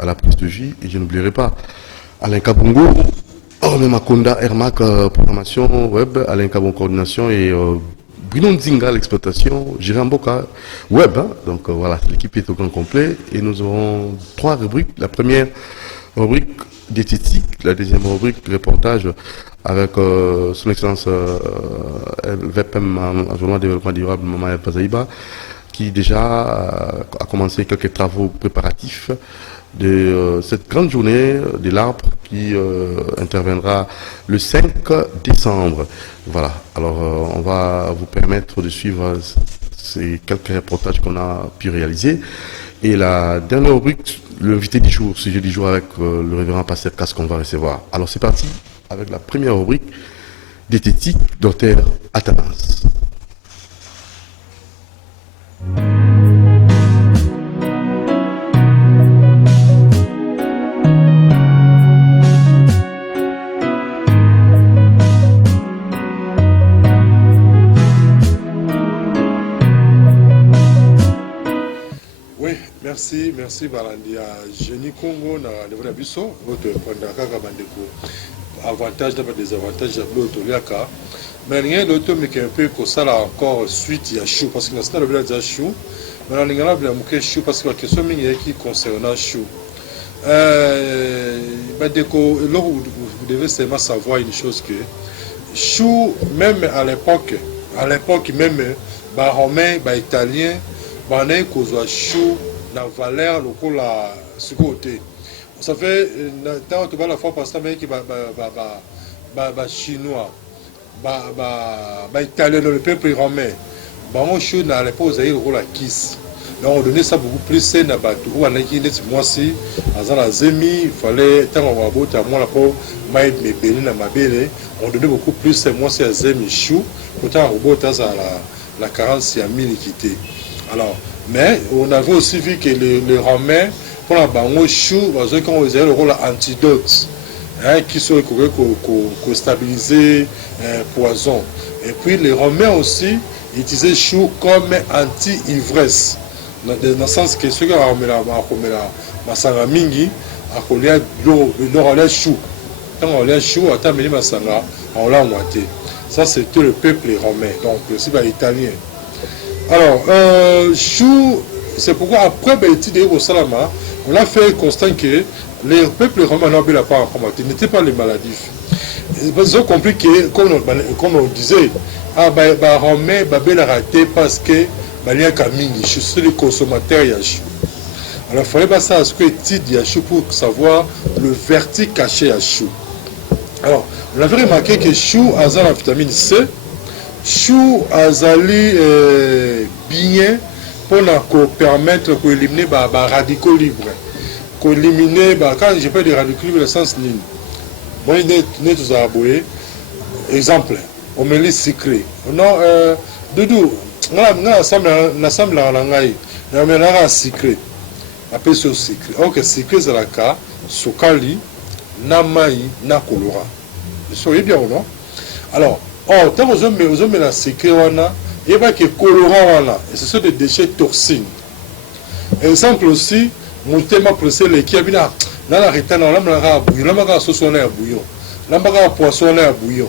à la prise de vie. Et je n'oublierai pas Alain Kabongo, Orme Makonda, Ermac, programmation web, Alain Kabongo, coordination et Bruno Nzinga, l'exploitation, Jiran Boka, web. Hein. Donc voilà, l'équipe est au grand complet et nous aurons 3 rubriques. La première rubrique diététique, la deuxième rubrique reportage avec son excellence VPM, environnement développement durable, Maman Pazaïba, qui déjà a commencé quelques travaux préparatifs de cette grande journée de l'arbre qui interviendra le 5 décembre. Voilà, alors on va vous permettre de suivre ces quelques reportages qu'on a pu réaliser. Et la dernière rubrique, l'invité du jour, sujet du jour avec le révérend Pasteur Casse qu'on va recevoir. Alors c'est parti avec la première rubrique diététique, docteur Athanas. Merci Balandi à Génie Congo na niveau na biso votre prendre kaka bandeko avantage d'abord des avantages de l'auto liaka mais rien l'auto mais qu'un peu que ça là encore suite il y a chou parce que dans ce là le village chou mais on a bien muke chou parce que la question mingi qui concernant chou bandeko là vous devez seulement savoir une chose que chou même à l'époque même ba romain ba italien ba na kozwa chou la valeur locale la sécurité ça fait tant que la fois passée mais qui ba chinois ba italien le peuple romain ba mon chou na l'époque ça il rôle la kiss donc on donnait ça beaucoup plus c'est na bateau on a qui net moi si à la zemi il fallait tant on va botter moi la peau mais belle na mabele on donnait beaucoup plus c'est moi c'est zemi chou pourtant robot à la carence il y a 1000 quitté alors mais on avait aussi vu que les Romains, pour la bango chou, ils ont le rôle antidote, qui sont pour stabiliser poison. Et puis les Romains aussi utilisaient chou comme anti-ivresse. Dans le sens que ceux qui ont la masanga mingi, on a chou. Quand on a chou, on a mis masanga, on l'a moitié. Ça c'était le peuple romain, donc aussi italien. Alors, chou, c'est pourquoi après l'étude au Salama, on a fait constat que les peuples romains n'étaient pas les maladifs. Ils ont compris que, comme on disait, les Romains ont raté parce que les chou, c'est les consommateurs de chou. Alors, il fallait passer à ce que l'étude de chou pour savoir le vertige caché à chou. Alors, on avait remarqué que chou a la vitamine C. Chou azali bien pour permettre d'éliminer les radicaux libres. Éliminer, quand je parle de radicaux libres, le sens nul. Moi, nous avons exemple, on me les secrets. Non, Doudou, on a ensemble la langue, on a un secret. Appelé ce secret. Ok, secret, c'est la cas, Sokali, Namaï, Nakolora. Vous savez bien ou non? Alors, tant que vous avez la sécurité, il y a des colorants, et ce sont des déchets toxines. Exemple aussi, mon thème précédent, qui a bien dans la rétane, on a un bouillon, on a un sauce à bouillon, on a un poisson à bouillon.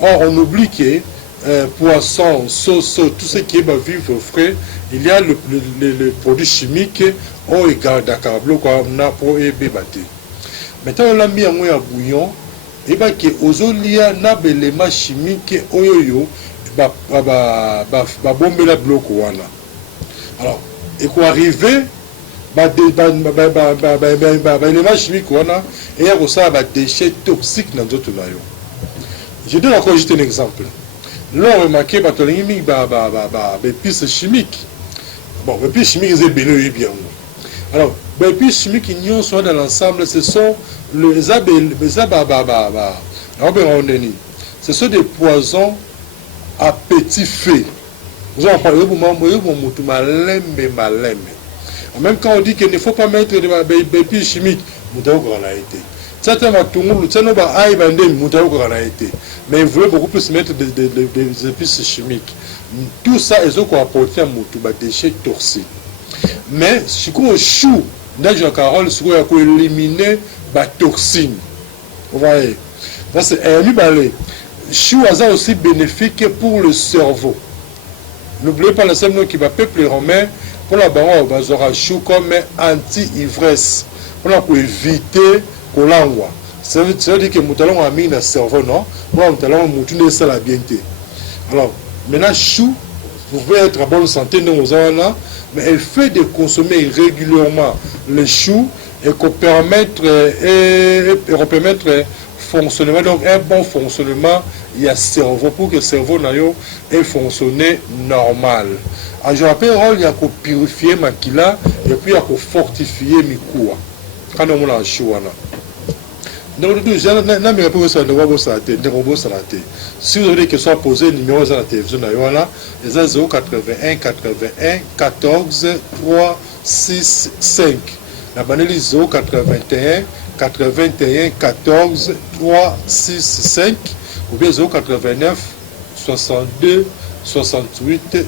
Or, on oublie que poisson, sauce, tout ce qui est vivre frais, il y a le produit chimique, on est d'accord, on a pour ébattre. Maintenant, on a mis un bouillon. Et bien que ozolia na belema chimique oyoyo ba bombe la bloc wana. Alors et quoi arriver belema chimique wana et ya ça ba déchets toxiques dans d'autres nayo. Je donne encore juste un exemple. Là on remarque ba tolingi épices chimiques. Bon, épices chimiques c'est bien. Alors, les épices chimiques qui sont dans l'ensemble, ce sont ce sont des poisons à petit feu. Vous en parlez même quand on dit qu'il ne faut pas mettre des épices chimiques, mais il voulait beaucoup plus mettre des épices chimiques. Tout ça, ils ont apporté à des déchets toxiques. Mais si on chou, Dans la Carole, il faut éliminer la toxine. Vous voyez? Ça, c'est un balai. Chou a aussi bénéfique pour le cerveau. N'oubliez pas le seul nom qui va peuple romain pour la baron, on aura chou comme anti-ivresse. Pour éviter qu'on l'envoie. Ça veut dire que nous allons mis dans le cerveau, non? Nous allons moutiner ça la bienté. Alors, maintenant, chou, vous pouvez être en bonne santé, nous là, mais elle fait de consommer régulièrement le chou et qu'on permettre fonctionnement, donc un bon fonctionnement, il y a cerveau pour que le cerveau ait fonctionné normal. Alors, je rappelle, il y a qu'on purifier makila et puis il y a qu'on fortifier mikoua. Quand on a le chou, donc, si vous avez des questions à poser, numéro de la télévision, c'est 081 81 14 3 6 5. La bannière 081 81 14 3 6 5 ou bien 089 62 68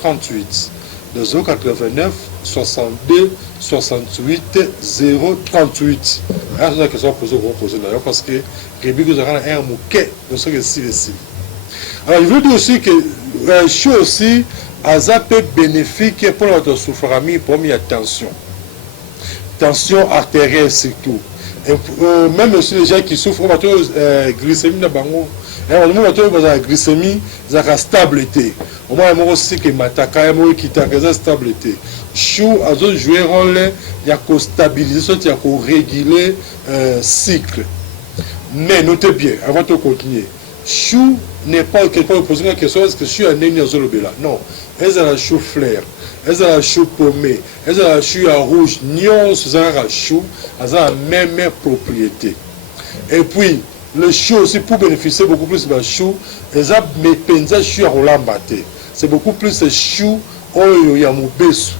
038. De 089 62 68 038. C'est la question posée d'ailleurs parce que vous avez un mouquet de ce que c'est ici. Alors, je veux dire aussi que le chou aussi a peu bénéfique pour notre souffrance, pour la tension artérielle surtout. Et, même aussi les gens qui souffrent de glycémie, la glycémie, la stabilité. Au moins, il aussi que mataka, qui a stabilité. Chou a joué un rôle, il y a qu'à stabiliser, il y a qu'à réguler le cycle. Mais notez bien, avant de continuer, chou n'est pas quelqu'un qui pose une question, est-ce que chou a né là? Non, elle a la chou flair, elle a la chou paumé, elle a la chou à rouge, nion, c'est un chou, elle a la même propriété. Et puis, le chou aussi, pour bénéficier beaucoup plus de chou, elle a mes penza chou à rolambaté. C'est beaucoup plus de chou, oh, il y a mon besu.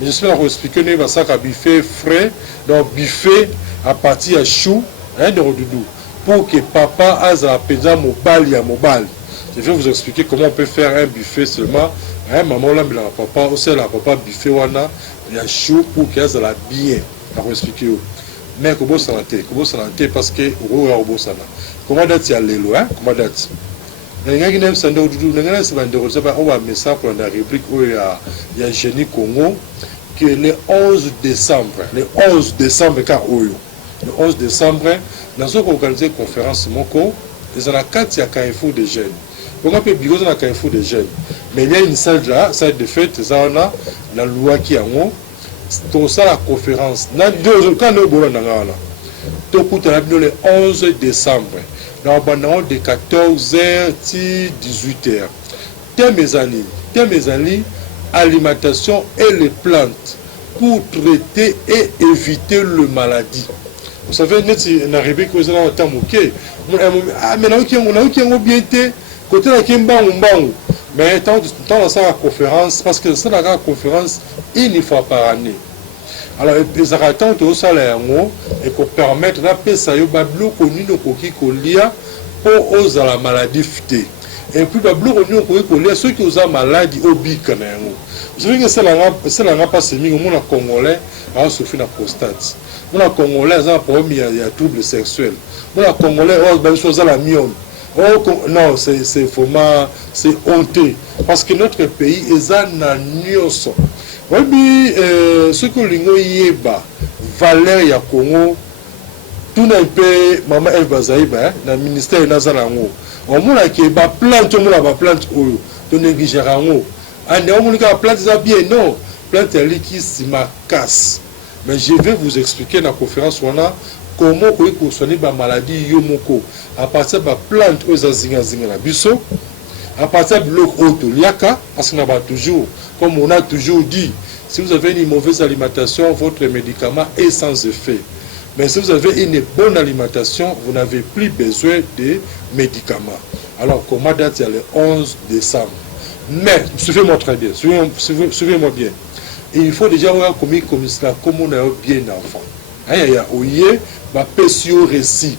J'espère vous expliquer que ça a buffet frais, donc buffet à partir de chou, hein, de doudou, pour que papa a la pizza mobile à mobile. Je vais vous expliquer comment on peut faire un buffet seulement. Hein, maman là, la papa, aussi la papa buffet wana, il y a chou pour qu'elle soit bien. Je vais vous expliquer. Mais comment santé parce que comment date il y a l'élo, hein, comment date. Il y a une sandou doudou, il y a un message pour la réplique où il y a Génie Congo que le 11 décembre, le 11 décembre, nous avons organisé une conférence Moko, ils ont la carte, il y a Carrefour des jeunes. On a bureau dans la Carrefour des jeunes. Mais il y a une salle là, salle de fête, ils ont la loi qui est en haut, tout ça la conférence. Quand nous avons le 11 décembre, nous avons de 14h à 18h. Mes amis, alimentation et les plantes pour traiter et éviter le maladie. Vous savez, nous arrivons que nous avons un moqué. Mais nous avons bien été, côté de la mais tant dans la conférence, parce que c'est la conférence une fois par année. Alors, ils attendent au salaire et qu'on permette de faire ça, il y a des connu pour oser la maladie futée. Et puis, ceux qui ont maladie au bic. Vous savez que c'est la passe mis au monde congolais à souffrir de la prostate. Mon congolais a un problème, il y a trouble sexuel. Mon congolais a chose à la myome. Non, c'est vraiment, c'est honteux. Parce que notre pays est un nioso. Oui, ce que l'Ingo yeba, valeur ya Congo, tout n'a pas, maman El Bazaïba, dans le ministère de Nazarango. On m'a dit que la plante, on m'a plante, on négligera. On m'a plante, ça bien, non. Plante, elle qui ma casse. Mais je vais vous expliquer dans la conférence comment on soigner la maladie Yomoko. À partir de la plante, aux azinga la biso. À partir de l'eau liaka, parce qu'on a toujours, comme on a toujours dit, si vous avez une mauvaise alimentation, votre médicament est sans effet. Mais si vous avez une bonne alimentation, vous n'avez plus besoin de médicaments. Alors, comment date, il y a le 11 décembre. Mais, suivez-moi très bien, suivez-moi bien. Et il faut déjà voir comment on a bien enfant. Il y a ouïe, ma pécio récit.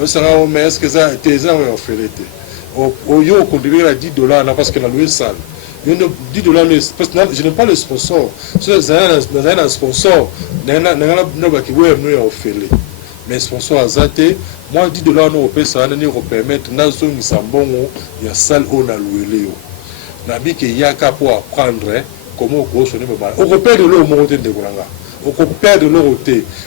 On sera au est-ce que ça a été fait? Au contribuer à $10 parce que la loué salle. 10 dollars, parce que je n'aime pas le sponsor. Si vous avez un sponsor, vous avez mais sponsor à Zate, moi 10 dollars européens, ça va nous permettre de zone Sambongo, il y a salle on a loué. Nabi qui y a qu'à pour apprendre comment on sonner mal. On peut perdre l'eau au monde de Golanga. On peut perdre l'eau.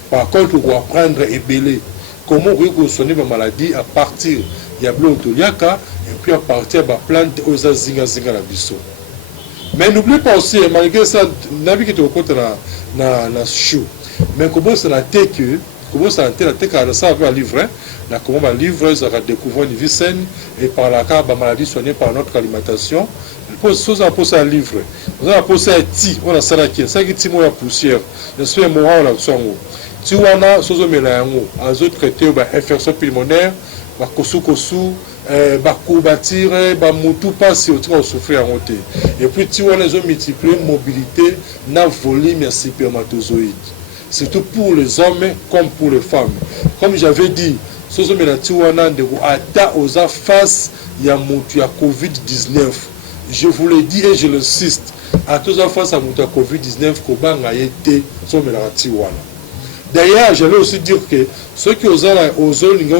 Par contre, on peut apprendre et belé. Comment on sonner ma maladie à partir il y a l'eau de Yaka et puis à partir de la plante aux azinga la bisso. Mais n'oubliez pas aussi, malgré ça, Nabi qui est au côté na chou. Mais comment ça n'a été que comment ça a été la tête à ça va livrer, la comment va livrer, ça va découvrir une vie saine et par la cas, la maladie soignée par notre alimentation. Pour ça, pour ça livre. On a posé un ti, on a ça là qui, ça qui timo la poussière. Je suis moral là sur moi. Tu vois na, sozo melango, azote traité ba infection pulmonaire, ba kosu ba courbature, ba mutu passe au train souffrir en côté. Et puis tu vois les hommes multiplier mobilité, na volume et spermatozoïdes. Surtout pour les hommes comme pour les femmes. Comme j'avais dit, sozo melatiwana de ata oza face ya mutu ya Covid-19. Je vous le dis et je l'insiste, à tous les fois, ça monte à Covid-19, d'ailleurs, j'allais aussi dire que ceux qui osent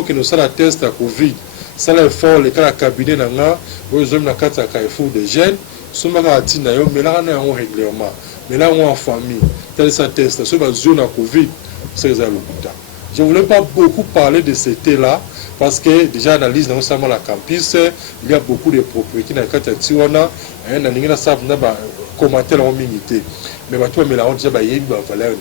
qui nous la test à Covid, ça les fort, les cas de cabinet, ils ont la carte à Carrefour des jeunes, sont mais là, on est en règlement, mais là, on est en famille, tel ça test, ce zone à Covid, c'est ça le bout. Je ne voulais pas beaucoup parler de cet là parce que déjà analyse non seulement la campus, il y a beaucoup de propriétés dans le cadre de Tiwana, et dans le cadre de commenter la minité. Mais tu vois, mais là on dit bah il y a une valeur.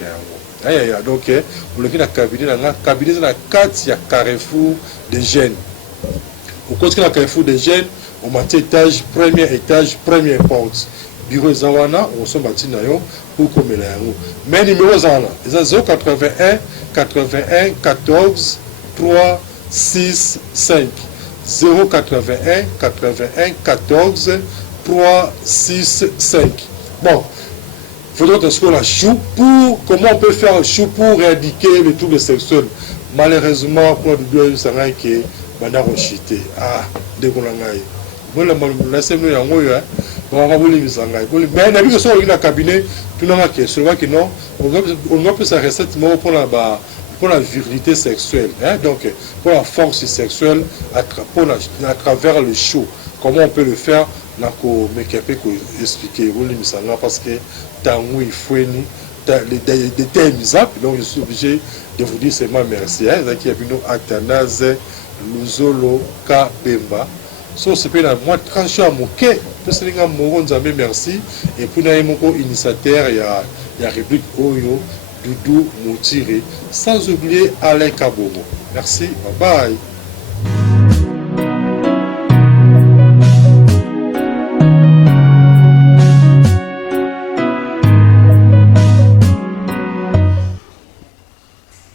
Donc pour le cabinet, dans le cabinet de la carte, il y a Carrefour des jeunes. Au côté de la Carrefour des jeunes, au matin étage, première porte. Bureau Zawana, on s'en bâtit pour comme la mais numéro Zana, c'est 081 81 14 3 6 5 081 81 14 3 6 5. Bon, il faudrait que la chou pour comment on peut faire un chou pour éradiquer le trouble sexuel. Malheureusement, pour le deux sangai qui est banarochité. Ah, dégolangai. Bon, la semaine là, on va vous les mais on a vu que ça, le cabinet, tout le monde qui est que non, on a pu sa recette pour la virilité sexuelle, hein? Donc pour la force sexuelle à travers le show. Comment on peut le faire? On a expliquer parce que il faut des thèmes, donc je suis obligé de vous dire seulement merci. Qui a vu nous Athanase Luzolo Kabemba. So c'est bien moi tranché à mon quai, parce que les gens merci et puis nous initiateur il y a République Oyo Doudou Moutiri, sans oublier Alain Kabogo. Merci, bye bye.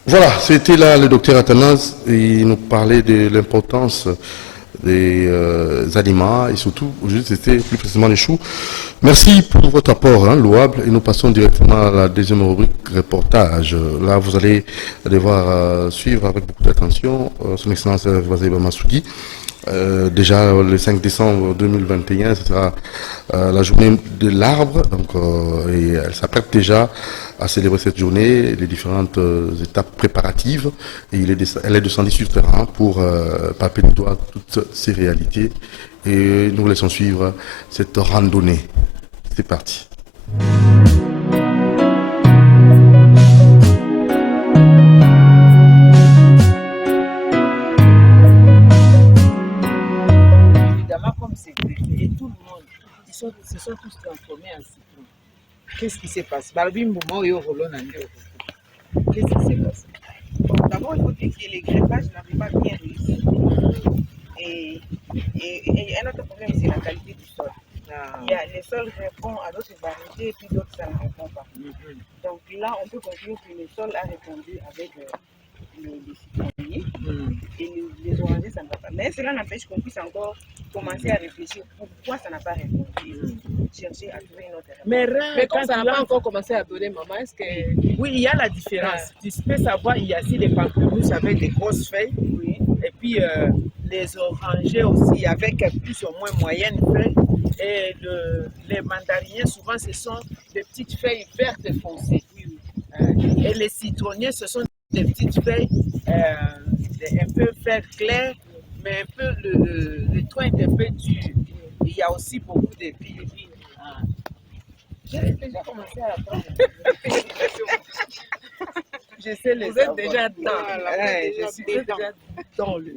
Voilà, c'était là le docteur Athanase, il nous parlait de l'importance des aliments et surtout, aujourd'hui c'était plus précisément les choux. Merci pour votre apport louable et nous passons directement à la deuxième rubrique reportage. Là vous allez devoir suivre avec beaucoup d'attention son excellence Wazeba Massoudi. Déjà le 5 décembre 2021 ce sera la journée de l'arbre, donc et elle s'apprête déjà à célébrer cette journée, les différentes étapes préparatives, et elle est descendue sur le terrain pour palper du doigt toutes ces réalités, et nous vous laissons suivre cette randonnée. C'est parti. Évidemment, comme c'est vrai, et tout le monde, ils se sont tous transformés en citron. Qu'est-ce qui s'est passé? Qu'est-ce qui s'est passé? D'abord, il faut dire que les greffages n'avaient pas bien réussi. Et un autre problème, c'est la qualité du sol. Il y a, les sols répondent à d'autres variétés et puis d'autres, ça ne répond pas. Donc là, on peut conclure que le sol a répondu avec les citronniers et les orangers, ça ne va pas. Mais cela n'empêche qu'on puisse encore commencer à réfléchir pourquoi ça n'a pas répondu. Chercher à trouver une autre réponse. Mais comme ça n'a pas encore commencé à donner, maman, est-ce que... Oui, il y a la différence. Tu peux savoir, il y a aussi des pamplemousses avec des grosses feuilles. Oui. Et puis les orangers aussi avec plus ou moins moyennes feuilles. Et les mandariniers, souvent, ce sont des petites feuilles vertes foncées. Et les citronniers, ce sont des petites feuilles un peu vert clair, mais un peu le tronc est un peu dur. Il y a aussi beaucoup d'épines. J'ai commencé à apprendre. Je sais les Vous êtes déjà dans, je suis déjà dans le.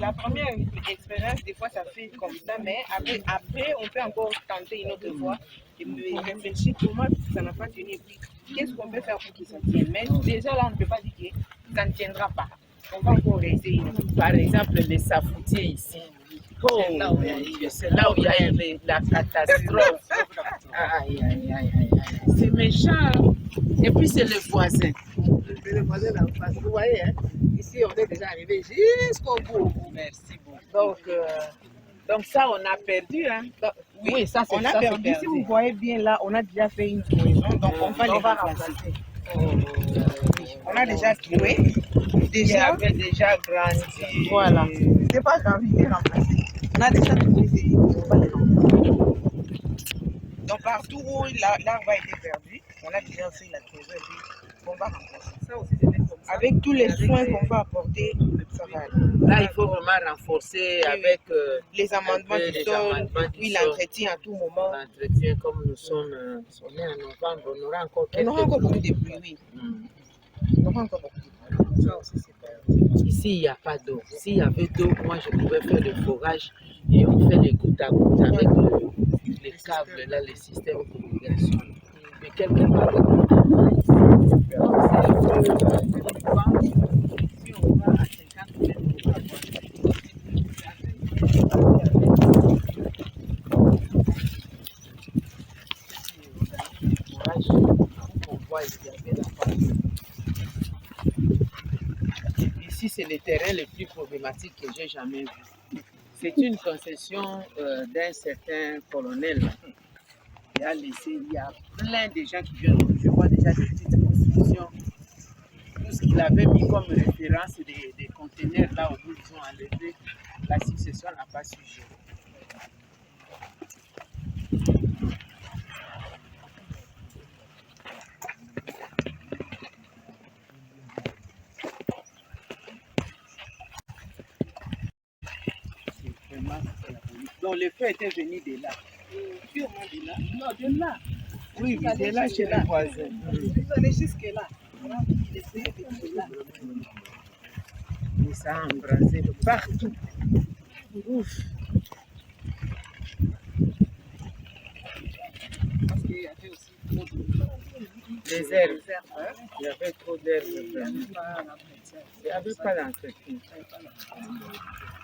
La première expérience, des fois, ça fait comme ça, mais après on peut encore tenter une autre fois et me réfléchir comment ça n'a pas tenu. Qu'est-ce qu'on peut faire pour que ça tienne? Mais déjà là, on ne peut pas dire que ça ne tiendra pas. On va encore essayer. Par exemple, les safoutiers ici. Oh, c'est là où il y a eu la catastrophe. Aïe, aïe, aïe, aïe. C'est méchant. Et puis c'est le voisin. Le voisin d'en face. Vous voyez, hein? Ici, on est déjà arrivé jusqu'au bout. Merci beaucoup. Donc ça, on a perdu. Hein? Oui, ça, c'est on a perdu. Si vous voyez bien là, on a déjà fait une cloison. Donc on va les remplacer. On a déjà trouvé. Il avait déjà grandi. Voilà. C'est pas grave, il est remplacé. On a déjà trouvé. On va les remplacer. Donc partout où l'arbre a été perdu, on a déjà fait la cloison et puis on va remplacer. Ça aussi, c'est comme ça. Avec tous les soins qu'on va apporter, ça va aller. Là, il faut vraiment renforcer avec les amendements du sol, puis l'entretien à tout moment. L'entretien, comme nous sommes en novembre, on aura encore beaucoup de pluie, oui. On aura encore beaucoup de pluie. Ça aussi, c'est pas... Ici, il n'y a pas d'eau. S'il y avait d'eau, moi, je pouvais faire le forage et on fait les gouttes à gouttes avec les câbles, là, les systèmes d'irrigation. Mais quelqu'un part si on va à 50 mètres, on va ici, c'est le terrain le plus problématique que j'ai jamais vu. C'est une concession d'un certain colonel. Il y a plein de gens qui viennent. Je vois déjà des petites constructions. Tout ce qu'il avait mis comme référence, des conteneurs là où ils ont enlevé, la succession n'a pas su gérer. Donc le feu était venu de là. Sûrement de là. Non, de là. Oui, de là chez les voisins. Vous allez jusque là. Et ça a embrasé partout. Ouf. Parce qu'il y avait aussi trop des herbes. Il y avait trop d'herbes. Il n'y avait pas d'entretien.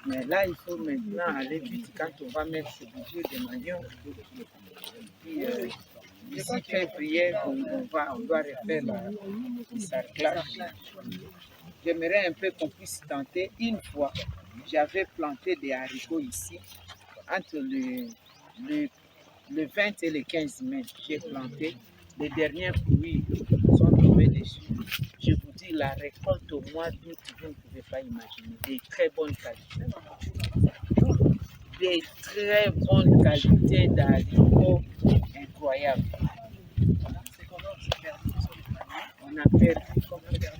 Mais là, il faut maintenant aller vite quand on va mettre ce budget de maillot. Puis, d'ici février, on doit refaire le sarclage. J'aimerais un peu qu'on puisse tenter. Une fois, j'avais planté des haricots ici, entre le 20 et le 15 mai. J'ai planté. Les dernières pluies sont tombées dessus. Je vous dis, la récolte au mois d'août, vous ne pouvez pas imaginer. Des très bonnes qualités. Des très bonnes qualités d'haricots incroyables. On a perdu combien?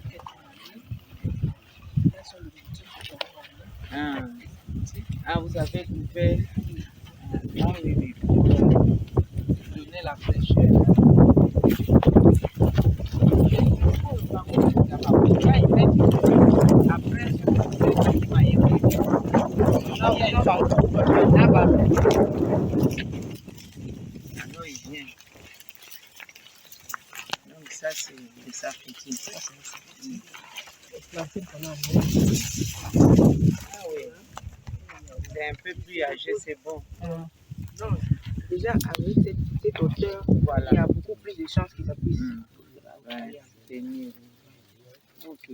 Ah, vous avez coupé. Ah oui, oui, pour donner la fraîcheur. Après, il vient. Donc ça, c'est le safoutier. Ah oui. C'est un peu plus âgé, c'est bon. Non, déjà avec cette hauteur, voilà. Il y a beaucoup plus de chances que ça puisse tenir. Ok.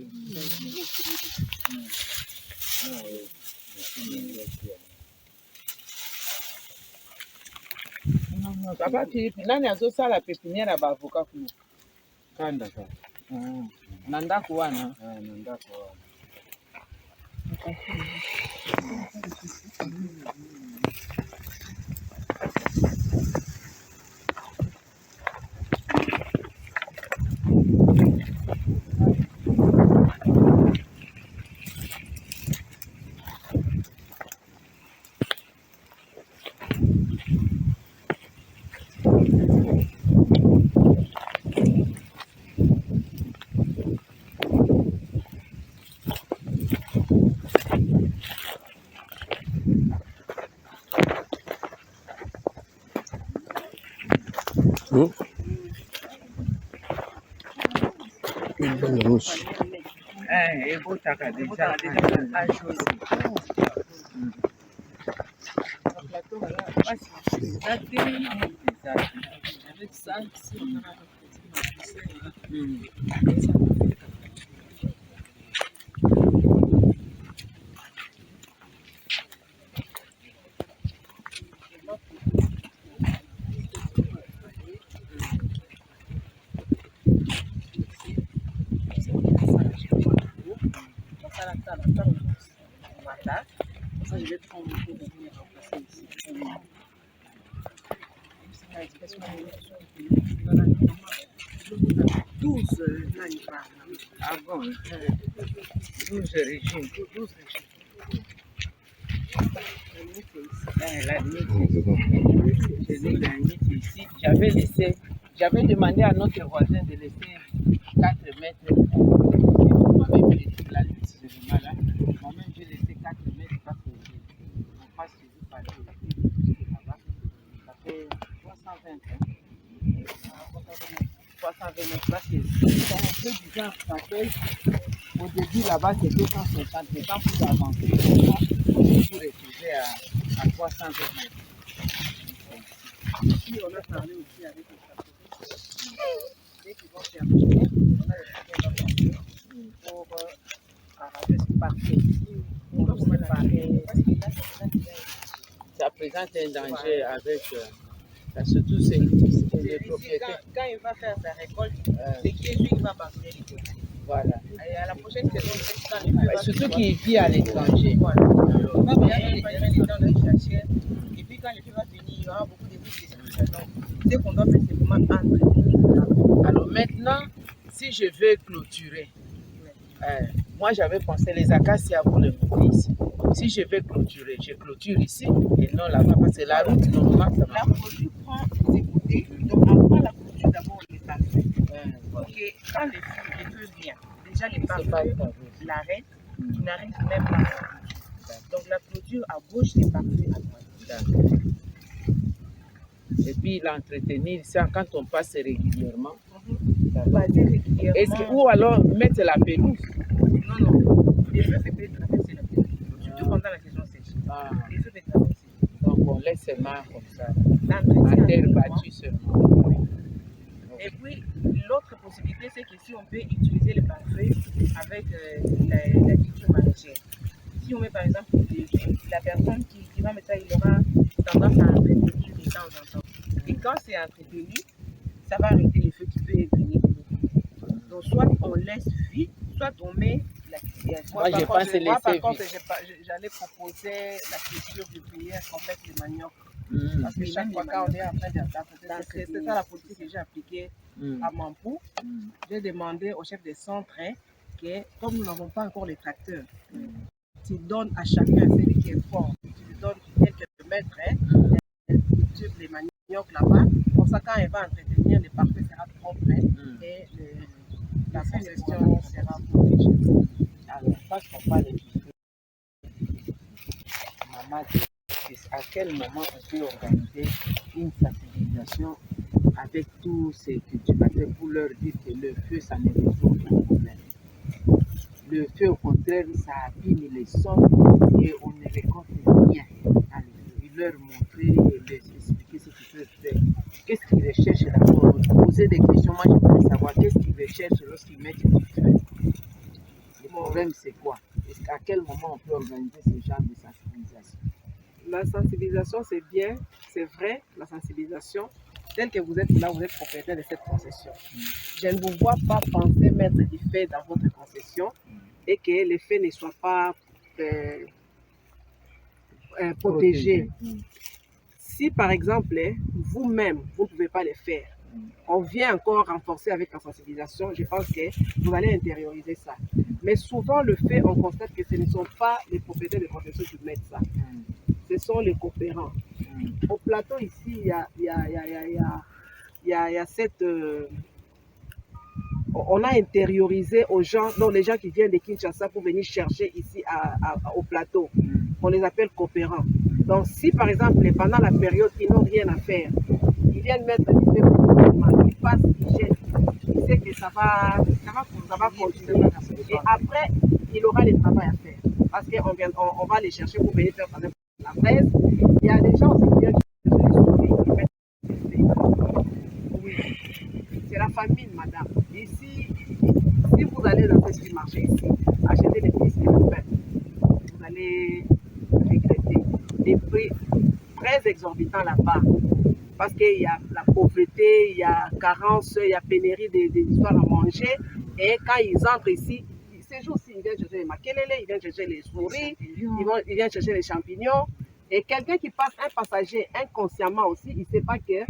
Papa Philippe, nani azosala pépinière ya baavocat kuna? Kandaka. Na ndako wana? Na ndako wana. Oh. Une bonne mouche. Et vous t'as déjà à choisir. Avec ça, si on a ça, je vais prendre un peu de venir remplacer ici. La expression de 12 là, il parle. Ah bon, 12 régimes. 12 régimes. La limite, j'ai mis la limite ici. J'avais demandé à notre voisin de laisser 4 mètres. Moi-même, j'ai dit la limite, c'est vraiment là. Moi-même, j'ai laissé 4 mètres parce que je n'ai pas suivi par là-bas. Ça fait 320 hein. 320 mètres parce que c'est un peu bizarre. Ça fait, au début, là-bas, c'est 250. Mais quand vous avancez, vous retrouvez à 320 mètres. Ici, on a parlé aussi avec les chapeaux. Dès qu'ils vont terminer, on a les chapeaux pour arranger ce parquet. Pour séparer. Ça présente un danger avec, surtout c'est les propriétés. Quand il va faire sa récolte, c'est qui lui qui va passer les côtés. Voilà. Et à la prochaine saison, surtout qu'il vit à l'étranger. Voilà. On va bien récupérer les temps de chercher. Et puis quand le feu va venir, il y aura beaucoup de risques. Donc, ce qu'on doit faire, c'est vraiment entretenir. Alors maintenant, si je veux clôturer, moi j'avais pensé les acacias pour le monter ici. Si je veux clôturer, je clôture ici et non là-bas parce que la route normalement ça La clôture prend ses côtés. Donc avant la clôture, d'abord on les parfait. Pour que quand le feu vient, déjà les parfait l'arrêtent, qui n'arrivent même pas. Donc la clôture à gauche, c'est parfait à droite. Et puis l'entretenir, ça quand on passe régulièrement. Passer régulièrement. Ou alors mettre la pelouse. Non. Les feux, c'est peut traverser la pelouse. Surtout pendant la saison sèche. Les feux, c'est traverser. Donc on laisse seulement comme ça. L'entretien. En terre battue seulement. Et puis l'autre possibilité, c'est que si on peut utiliser le parfait avec la culture maraîchère. Si on met par exemple la personne qui va mettre ça, il aura tendance à entretenir de temps en temps. Et quand c'est entretenu, ça va arrêter les feux qui peuvent venir. Donc soit on laisse vide, soit on met la cuillère. Moi je pense laisser vide. Par contre, j'allais proposer la culture de cuillère complète de manioc. Parce que chaque fois quand on est en train d'entretenir, c'est ça la politique que j'ai appliquée à Mampou. J'ai demandé au chef des centres que comme nous n'avons pas encore les tracteurs, tu donnes à chacun celui qui est fort, tu lui donnes quelques mètres, sur les maniocs là-bas. Comme ça, quand elle va entretenir, le parfait sera propre et la congestion sera protégée. Alors, parce qu'on parle du feu, maman, à quel moment on peut organiser une sensibilisation avec tous ces cultivateurs pour leur dire que le feu, ça ne résout aucun problème. Le feu, au contraire, ça abîme les sols et on ne récolte rien dans le feu. Et leur montrer, leur expliquer ce qu'ils peuvent faire. Qu'est-ce qu'ils recherchent d'abord? Poser des questions. Moi, je voudrais savoir qu'est-ce qu'ils recherchent lorsqu'ils mettent du feu. Le problème, c'est quoi? À quel moment on peut organiser ce genre de sensibilisation? La sensibilisation, c'est bien, c'est vrai, la sensibilisation. Tel que vous êtes là, vous êtes propriétaire de cette concession. Je ne vous vois pas penser mettre du fait dans votre concession et que les faits ne soient pas protéger. Si par exemple, vous-même, vous ne pouvez pas les faire, on vient encore renforcer avec la sensibilisation, je pense que vous allez intérioriser ça. Mais souvent, le fait, on constate que ce ne sont pas les propriétaires de protection qui mettent ça. Ce sont les coopérants. Au plateau, ici, il y a cette... on a intériorisé aux gens, donc les gens qui viennent de Kinshasa pour venir chercher ici au plateau. On les appelle coopérants. Donc si par exemple, pendant la période, ils n'ont rien à faire, ils viennent mettre des ils passent, ils jettent, ils savent que ça va continuer. Et après, il aura le travail à faire. Parce qu'on va les chercher pour venir faire par exemple la presse. Il y a des gens aussi qui viennent chercher les oui, c'est la famine, madame. Ici, si vous allez dans ce petit marché ici, acheter des pistes de pain, vous allez regretter des prix très exorbitants là-bas. Parce qu'il y a la pauvreté, il y a carence, il y a pénurie des histoires à manger. Et quand ils entrent ici, ces jours-ci, ils viennent chercher les makelele, ils viennent chercher les souris, ils viennent chercher les champignons. Et quelqu'un qui passe, un passager inconsciemment aussi, il ne sait pas que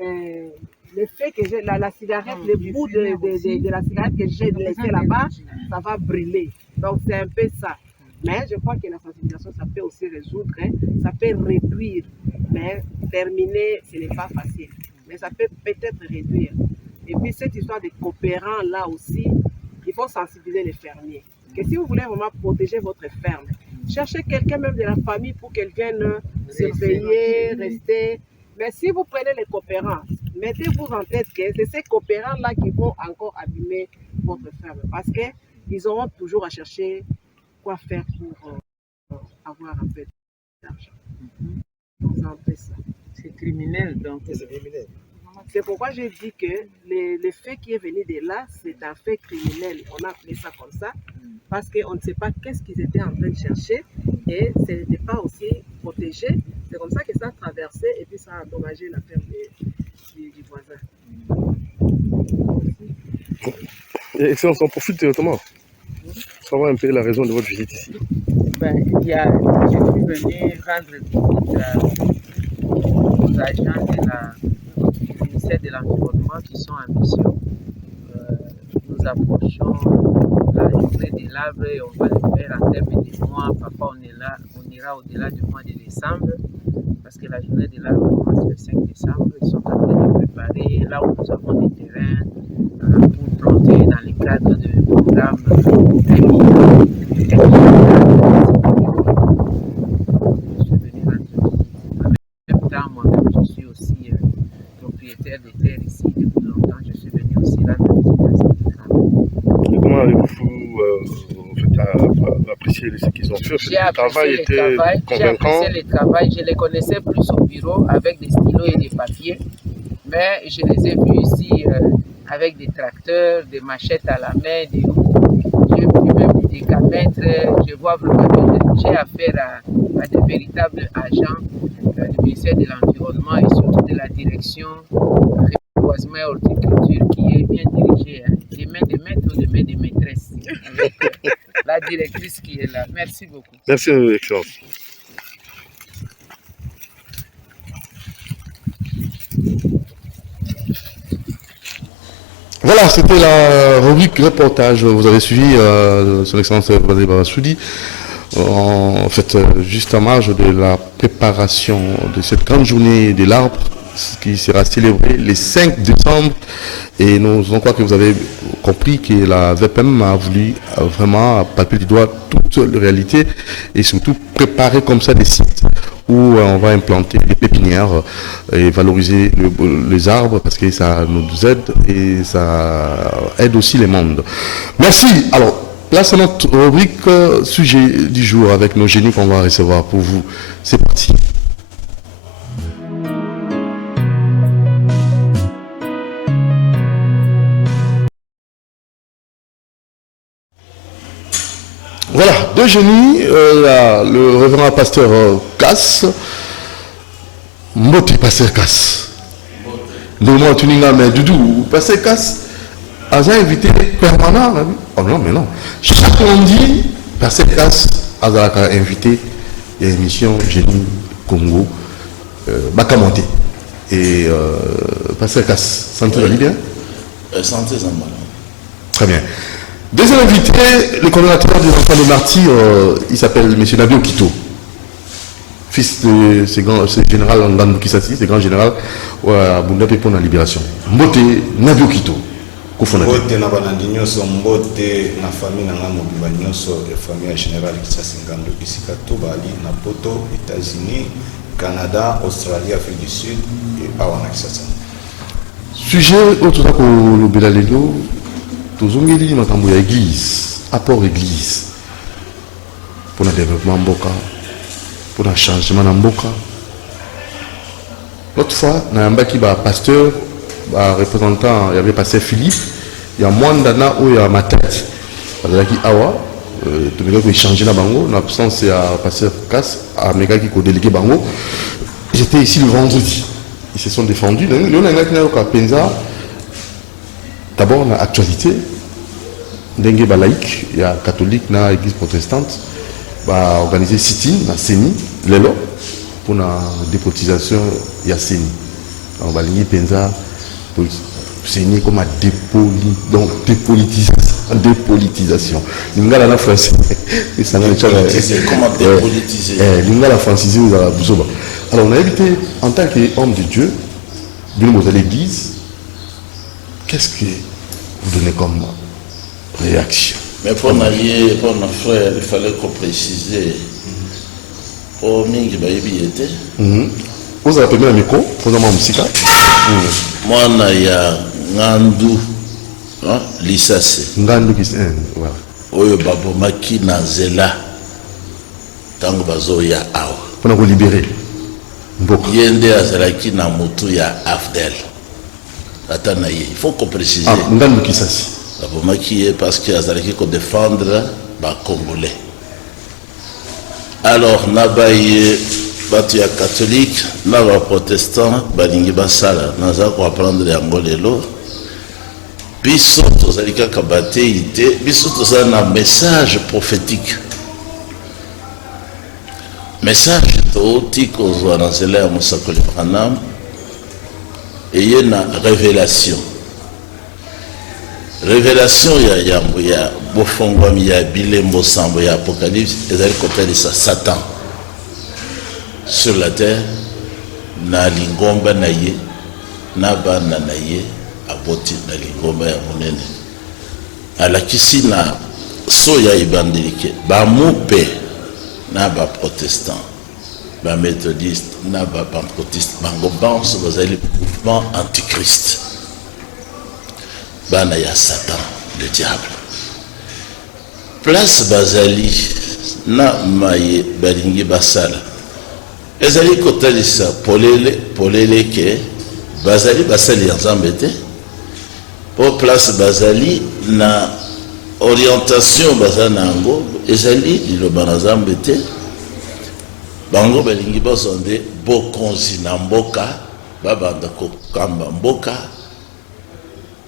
le fait que j'ai la cigarette, le bout de la cigarette que j'ai laissée là-bas, ça va brûler. Donc c'est un peu ça. Mais je crois que la sensibilisation, ça peut aussi résoudre, hein, ça peut réduire. Mais terminer, ce n'est pas facile. Mais ça peut peut-être réduire. Et puis cette histoire de coopérants là aussi, il faut sensibiliser les fermiers. Que si vous voulez vraiment protéger votre ferme, cherchez quelqu'un même de la famille pour qu'elle vienne surveiller, rester. Mais si vous prenez les coopérants, mettez-vous en tête que c'est ces coopérants-là qui vont encore abîmer votre ferme. Parce qu'ils auront toujours à chercher quoi faire pour avoir un peu d'argent. Donc c'est un peu ça. C'est criminel donc. C'est criminel. C'est pourquoi j'ai dit que le fait qui est venu de là, c'est un fait criminel. On a appelé ça comme ça, parce qu'on ne sait pas qu'est-ce qu'ils étaient en train de chercher et ce n'était pas aussi protégé. C'est comme ça que ça a traversé et puis ça a endommagé la ferme du voisin. Excellence, on profite Thomas. Savoir un peu la raison de votre visite ici. Je suis venu rendre visite aux agents du ministère de l'Environnement qui sont en mission. Nous approchons la journée de l'arbre et on va le faire en termes de mois. Parfois on ira au-delà du mois de décembre parce que la journée de l'arbre commence le 5 décembre. Ils sont en train de préparer là où nous avons des terrains pour planter dans le cadre de programmes. Je suis venu rendre visite. En même temps, moi-même, je suis aussi propriétaire de terres ici depuis longtemps. Je suis venu aussi rendre visite à ce travail. Et comment avez-vous apprécié ce qu'ils ont fait? Le travail était convaincant. J'ai apprécié le travail. Je les connaissais plus au bureau avec des stylos et des papiers. Mais je les ai vus ici avec des tracteurs, des machettes à la main, des roues. J'ai vu même des camètres. Je vois vraiment que j'ai affaire à de véritables agents du ministère de l'Environnement et surtout de la direction reboisement et horticulture qui est bien dirigée, des mains de maîtres ou des mains de maîtresse, avec la directrice qui est là. Merci beaucoup. Merci, Excellence. Voilà, c'était la rubrique reportage. Vous avez suivi son excellence Vadé Barasoudi. En fait, juste en marge de la préparation de cette grande journée de l'arbre qui sera célébrée le 5 décembre. Et nous crois que vous avez compris que la VPM a voulu vraiment palper du doigt toute la réalité et surtout préparer comme ça des sites où on va implanter des pépinières et valoriser les arbres parce que ça nous aide et ça aide aussi les mondes. Merci. Alors, place à notre rubrique sujet du jour avec nos génies qu'on va recevoir pour vous. C'est parti. Voilà, deux génies, le révérend pasteur Casse, Moté pasteur Casse. Nous tu n'as mais Doudou, pasteur Casse, a invité permanent. Oh non, mais non. Chaque lundi, pasteur Casse a invité il y a l'émission Génie Congo, Bakamonté. Et Pasteur Casse, santé va bien? Santé Zambala. Très bien. Deuxième invité, le coordonnateur des enfants des martyrs, il s'appelle M. Nabio Kito. Fils de ce général Ngandou Kisasi, ce grand général à Bundape pour la libération. Mbote Nabio Kito. Mbote na banandi nyonso, mbote na famille na nga mobimba nyonso, famille général Kisasi Ngandou Kisika Tobali na Poto, États-Unis, Canada, Australie, Afrique du Sud et Awana Kisasa. Sujet autour de le Belalelo, tozongeli makambo ya église, apport église pour le développement mboka, pour le changement de mboka. L'autre fois, dans un baki ba pasteur, ba représentant, il y avait pasteur Philippe, il y a moins d'ana où il y a ma tête. Il y a qui awa, tout le monde qui échanger na bango, en absence il y a pasteur Casse, à mega qui ko délégué bango. J'étais ici le vendredi. Ils se sont défendus. D'abord, dans l'actualité, dengue ba laïque, il y a catholique, na église protestante, va organiser sit-in na CENI, lelo, pour la dépolitisation, il y a CENI. On va ligner Penza, CENI comme dépolitisation. L'ingala la français. Comment dépolitiser? L'ingala franciser ou la bousoba. Alors on a évité, en tant qu'homme de Dieu, vous à l'église, qu'est-ce que vous donnez comme réaction? Mais pour n'allier, pour nos frères, il fallait qu'on précise. Pour Mingi Baïbi était. Vous avez appelé le micro, pour nous musique. Moi, il y a Ngandou, Lissase. Ngandou qui est voilà. Oyo Babomaki Nazela. Tango Bazo ya Awa. Pour nous libérer. Yende Azalaki na Moutou ya Afdel. Atanaye. Il faut qu'on précise. Ngandou qui s'assit. Babomaki parce que Azalaki qu'on défendre les Congolais. Alors, Nabaye. Batu ya catholique, na ba protestant, balingi basala, naza ko apprendre yango lelo. Biso tozalika kabate ite, biso tozala na message prophétique. Message toti kozwa na zela ya Mosakoli Branham eye na révélation. Révélation ya yambo ya bofongwami ya bilembo sambo ya apocalypse ezali kotalisa Satan. Sur la terre, na lingomba na ye, na bana na ye, aboti na lingomba ya monene. Alakisi na soya évangélique, ba moupe na ba protestant, ba méthodiste, na ba pentecôtiste, bango banso bazali mouvement antichrist. Bana ya Satan, le diable. Place bazali na maye balingi basala. Ezali kotalisa polele ke bazali basali ensemble te pour place bazali na orientation bazali nango ezali liloba na nzambe te bango balingi bazonde bokonzi na mboka babanda kokamba mboka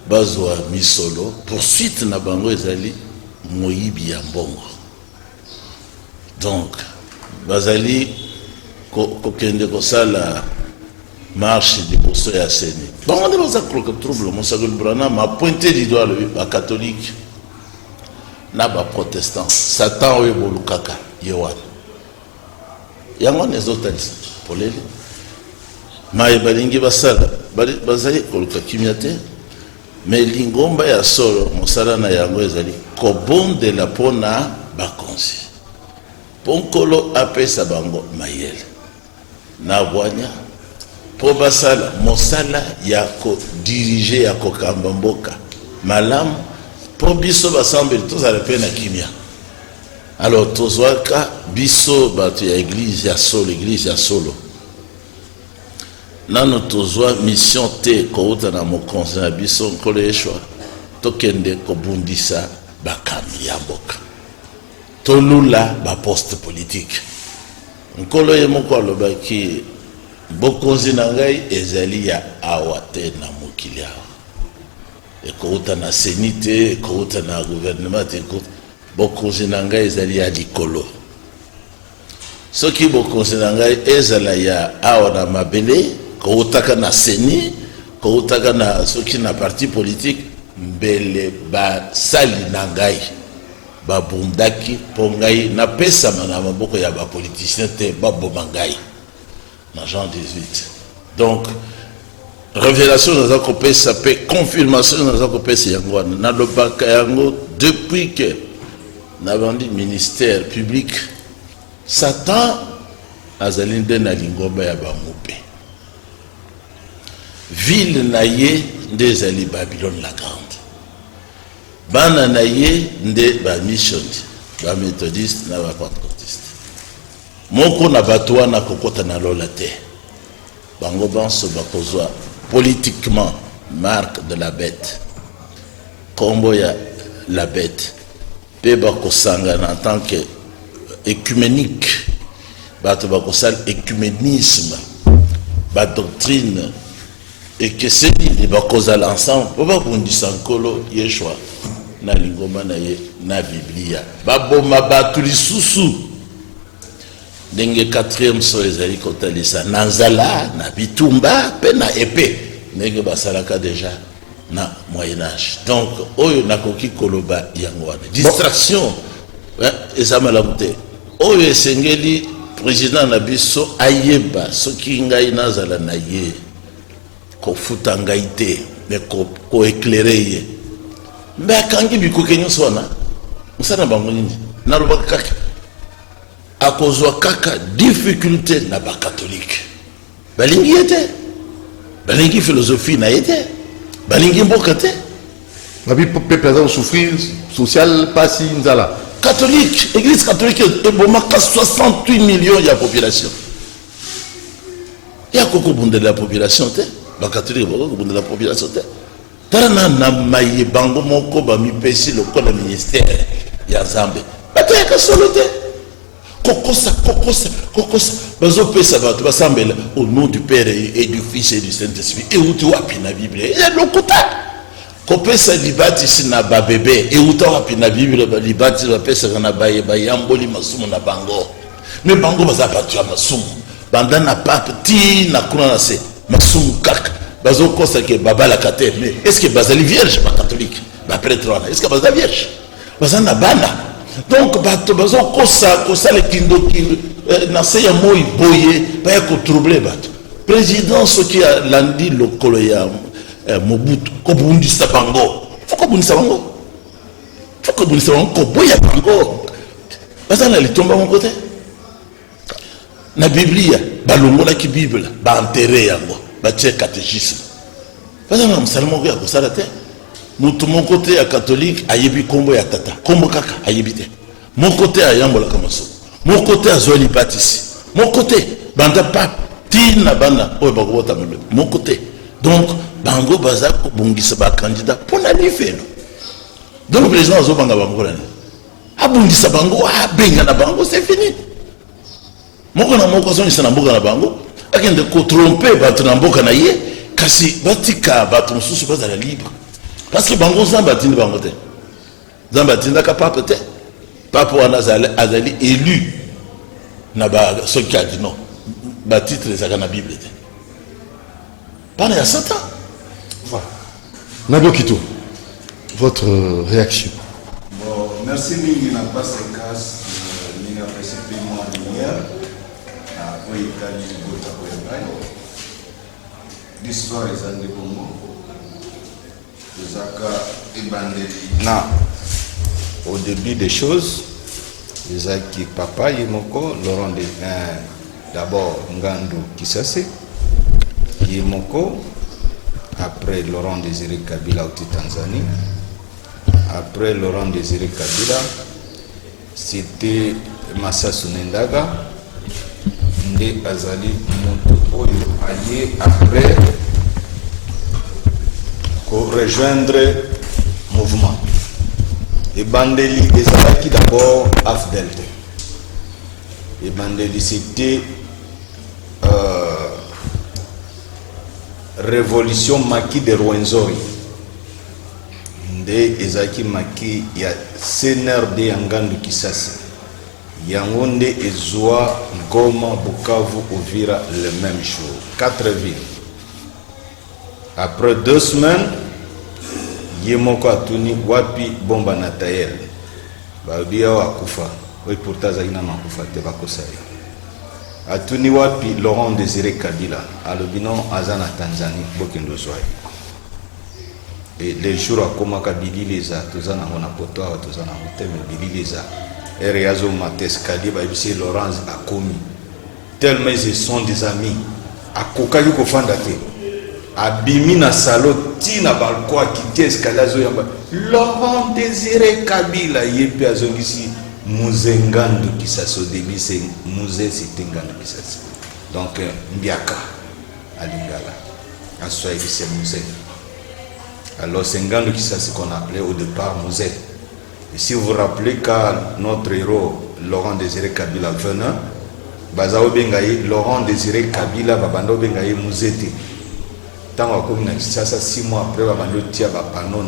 bazwa misolo poursuite na bango ezali moyibi ya mbongo donc bazali kokende kosala marche de bosso ya seni bango nde baza koloka trouble Mosakoli Branham a pointé du doigt le catholique na ba protestant Satan oyo bolukaka ye wana yango nezotalisa polele maye balingi basala bazali koluka kimia te mais lingomba ya solo mosala na yango ezali kobondela mpona bakonzi ponkolo apesa bango mayele na bwanya po basala mosala ya ko diriger ya kokamba mboka malamu po biso basambeli tozala pe na kimia. Alors tozwaka biso bato ya église ya solo nano tozwa mission te kouta na mokonzi na biso nkolo yeshua tokende kobundisa bakambi ya mboka tolula baposte politique nkolo ye moko alobaki bokonzi na ngai ezali ya awa te na mokili awa ekouta na seni te ekouta na gouvernement te bokonzi na ngai ezali ya likolo Ce qui me concerne, ezala ya awa na mabele, koutaka na seni, koutaka na ce qui na parti politique, mbele ba sali na ngai, ba bundaki pongai na pesa na maboko ya ba politicien te ba bomangai. Na Jean 18. Donc révélation dans un copé, ça peut confirmation dans un copé, c'est yango na le bakayango depuis que na bandi ministère public Satan azalinde na lingomba ya bamupe. Ville na ye nde zali Babylone la grande. Bana na ye nde ba mission, ba méthodiste na ba pentecôtiste. Moko na batwa na kokota na lola te. Bango banso bakozwa politiquement marque de la bête. Kombo ya la bête. Pe bakosanga en tant que écuménique, bato bakosal écuménisme, ba doctrine et que c'est les bakosal ensemble, baba bundisa nkolo Yeshua na lingoma na ye na Biblia. Baboma batu lisusu ndenge 4e so ezali kotalisa na nzala na bitumba pe na épée ndenge basalaka déjà na Moyen Âge. Donc oyo nakoki koloba yango wana distraction ezamala te. Oyo esengeli président na biso ayeba soki ngai nazala na ye kofuta ngai te mais ko éclairer ye mbe akangi bikoke nyonso wana musana bango nini nalobaka kaka akozwa kaka difficulté na bakatholique balingi ye te balingi philosophie na ye te balingi mboka te babi peuple souffrir social pasi nzala catholique, église catholique est bomaka 68 millions de la population. Il y a beaucoup de la population, la catholique beaucoup de la population. Tarana na maye bango moko ba mi pesi le code ministère ya Zambie. Bata ka solote. Kokosa bazo pesa bato basambela au nom du Père et du Fils et du Saint-Esprit. Et où tu wapi na Bible. Il y a lokuta. Kopesa libati sina ba bébé et uta wapi na Bible ba libati ba pesa na baye bayamboli masumu na bango mais bango baza batu ya masumu banda na pape ti na kuna na se masumu kaka bazo kosa ke baba la kate mais est-ce que bazali vierge pas catholique ba prêtre est-ce que bazali vierge baza na bana donc bato bazo kosa le kindoki na se ya moi boye ba ya ko troubler bato président ce qui a landi lokolo ya Mobutu ko bundisa bango foko bundisa bango ko boya bango basana litomba mon côté na Biblia balongola ki Bible ba enterrer yango ba tie catéchisme basana msalmo ya kosala te mutu mon côté ya catholique ayebi kombo ya tata kombo kaka ayebi te mon côté ayambola kamaso mon côté azoli batisi mon côté banda pape tina bana oyo bakobota mon côté. Donc, bango baza bungisa ba candidat pour la lifeno. Donc le président azo banga bango la. Abungisa bango benga na bango c'est fini. Moko na moko so ni sana mboka na bango, akende ko tromper bato na mboka na ye, kasi batika bato mususu baza la libre. Parce que bango zamba tindi bango te. Zamba tinda ka pape te. Pape wana azali élu na ba so qui a dit non. Ba titre za na Bible te. Pendant il y a 100 ans. Voilà. Nabio Kito, votre réaction. Bon, merci Mingi n'a pas ces casse, il n'a pas ces paiements de lumière. Oui, il a dit que vous avez l'histoire est en Congo. Zaka et Bandeli. Non. Au début des choses, Zaki Papa Yemoko, Laurent devient d'abord Ngandu Kisase. Yemoko, après Laurent Désiré Kabila au Tanzanie, après Laurent Désiré Kabila, c'était Massasu Nendaga, Nde Azali Moto Oyo allié après pour rejoindre le mouvement. Et Bandeli Ezalaki d'abord Afdel. Et Bandeli c'était Révolution Maki de Rwenzori. Nde Ezaki Maki ya CNRD Angandu Kisasi. Yangonde et Zoa, Goma, Bukavu, Uvira le même jour. 4 villes. Après 2 semaines, Yemoko Atuni, Wapi, Bomba Natael. Babia Wakufa. Oui, pourtant, Zaina Makufa, Tebakosai. Atuni Wapi, Laurent Désiré Kabila. Alobino, Azana Tanzanie, Bokendo Zoai. Et les jours à Komaka Bili Leza, Tozana Monapoto, Tozana Motem, Bili Leza. Et Réazo Mates Kadi, Babisi Laurence Akomi. Tellement ils sont des amis. À Kokagi Kofandate. Abimi na salo tina balko akite escalazo yamba Laurent Désiré Kabila yepe azongisi muzengandu kisaso debise muze sitengandu kisaso donc mbiaka alingala aswa ibise muze alors sengandu kisaso qu'on appelait au départ muze. Et si vous vous rappelez quand notre héros Laurent Désiré Kabila venait bazao bengaye Laurent Désiré Kabila babando bengaye muzete. Comme 6 mois après, il y a un panneau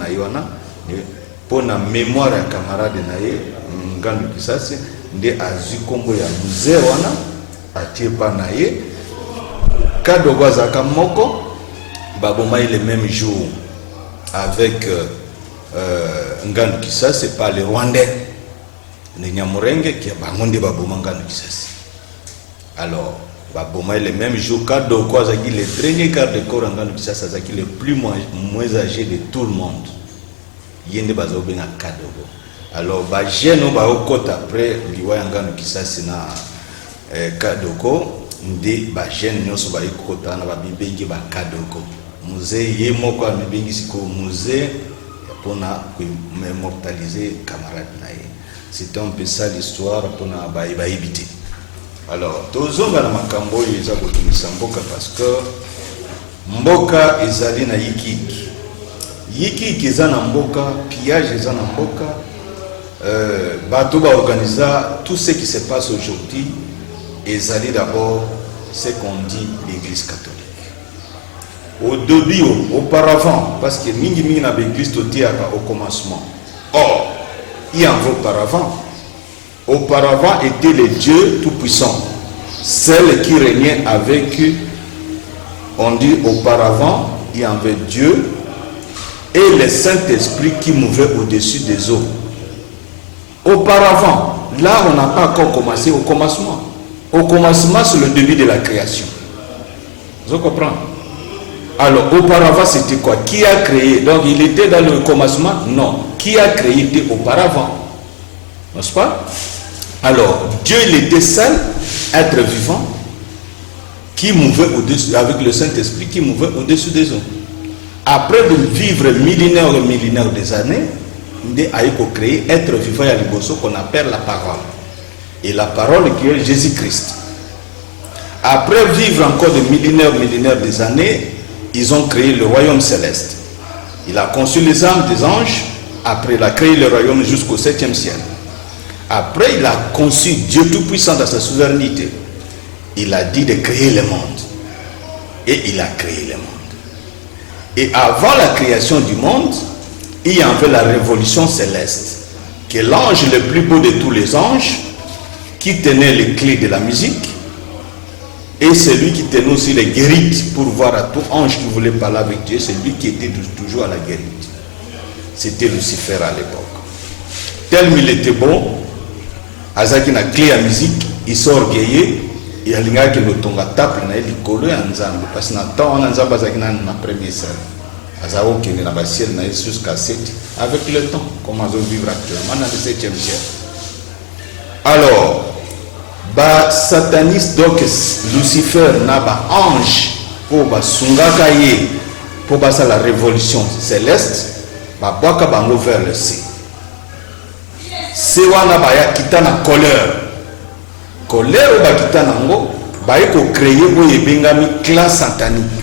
pour la mémoire d'un camarade de Ngandu Kisasi, il y a un musée qui est Kado Gwazaka Moko, Baboma le même jour avec Ngandu Kisasi, c'est pas les Rwandais, les Nyamurenge qui a Bangonde Baboma Ngandu Kisasi. Alors, Baboma le même jour, Kado Gwazaki, le dernier garde de corps Ngandu Kisasi, c'est le plus moins âgé de tout le monde. Yende Bazo Benga Kado. Alors, Bajeno Baokot après, Liwa Ngandu Kisasi na Kadoko, Ndi Bajen Nyoso Baikota na Babibengi Bakadoko. Musée Yemoko Abibengi Siko musée pour immortaliser camarade Naye. C'est un peu ça l'histoire pour éviter. Alors, tozonga na makambo yeza kotumisa mboka parce que mboka ezali na yikiki. Yikiki eza na mboka, pillage eza na mboka. Bato ba organisa tout ce qui se passe aujourd'hui ezali d'abord ce qu'on dit l'église catholique. Au début, auparavant, parce que mingi na l'église totiaka au commencement. Or, il y a un auparavant. Auparavant était le Dieu tout-puissant, celle qui régnait avec, on dit auparavant, il y avait Dieu et le Saint-Esprit qui mouvait au-dessus des eaux. Auparavant, là on n'a pas encore commencé au commencement. Au commencement, c'est le début de la création. Vous comprenez? Alors, auparavant, c'était quoi? Qui a créé? Donc, il était dans le commencement? Non. Qui a créé était auparavant? N'est-ce pas? Alors, Dieu, il était seul, être vivant, qui mouvait au-dessus, avec le Saint-Esprit, qui mouvait au-dessus des eaux. Après de vivre millénaires et millénaires des années, il a créé être vivant à l'Ibosso qu'on appelle la parole. Et la parole qui est Jésus-Christ. Après vivre encore de millénaires des années, ils ont créé le royaume céleste. Il a conçu les âmes des anges. Après, il a créé le royaume jusqu'au 7e ciel. Après, il a conçu Dieu Tout-Puissant dans sa souveraineté. Il a dit de créer le monde. Et il a créé le monde. Et avant la création du monde, il y avait la révolution céleste. Que l'ange le plus beau de tous les anges, qui tenait les clés de la musique, et celui qui tenait aussi les guérites pour voir à tout ange qui voulait parler avec Dieu, c'est lui qui était toujours à la guérite. C'était Lucifer à l'époque. Tellement il était bon, Azaki na clé à musique, il s'est orgueillé, et il a dit que tonga tape na il collé en Nzambe parce que na temps on Nzambe Azaki na première salle. Azao qui est na basiel na jusqu'à 7 avec le temps comment on vivre actuellement dans le 7e ciel. Alors ba sataniste donc Lucifer na ba ange pour ba sungaka ye pour ba la révolution céleste ba boka bango vers le ciel. C'est wana ba ya kitana colère ba kitana ngo ba ko créer boye bengami classe satanique.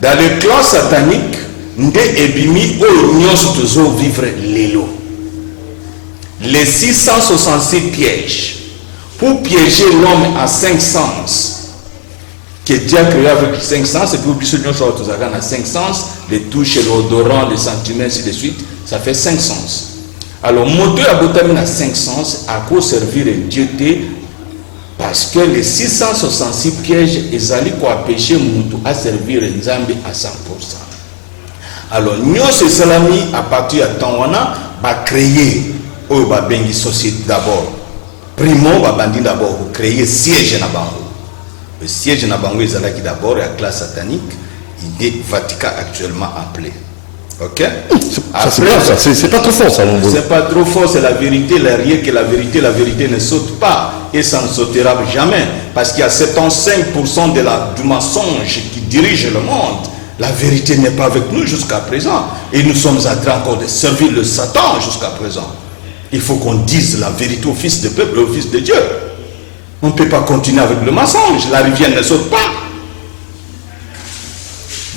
Dans le clan satanique nde ebimi o nyonso tozo vivre lelo. Les 666 pièges pour piéger l'homme à 5 sens que Dieu a créé avec 5 sens et puis oublier nous choses à 5 sens, les touches, l'odorant, les sentiments ainsi de suite, ça fait 5 sens. Alors, moto à botami na 5 sens à quoi servir Dieu parce que les 666 pièges ezali quoi péché mutu à servir Nzambe à 100%. Alors, nous ce salami à partir de temps wana va créer ou va bengi société d'abord. Primo va bandi d'abord créer siège na bango. Le siège na bango ezalaki d'abord la classe satanique, il est Vatican actuellement appelé. Ok? C'est pas trop fort ça, mon beau. C'est pas trop fort, c'est la vérité, rien que la vérité ne saute pas et ça ne sautera jamais parce qu'il y a 75% du mensonge qui dirige le monde. La vérité n'est pas avec nous jusqu'à présent et nous sommes en train encore de servir le Satan jusqu'à présent. Il faut qu'on dise la vérité au Fils du peuple et au Fils de Dieu. On ne peut pas continuer avec le mensonge, la rivière ne saute pas.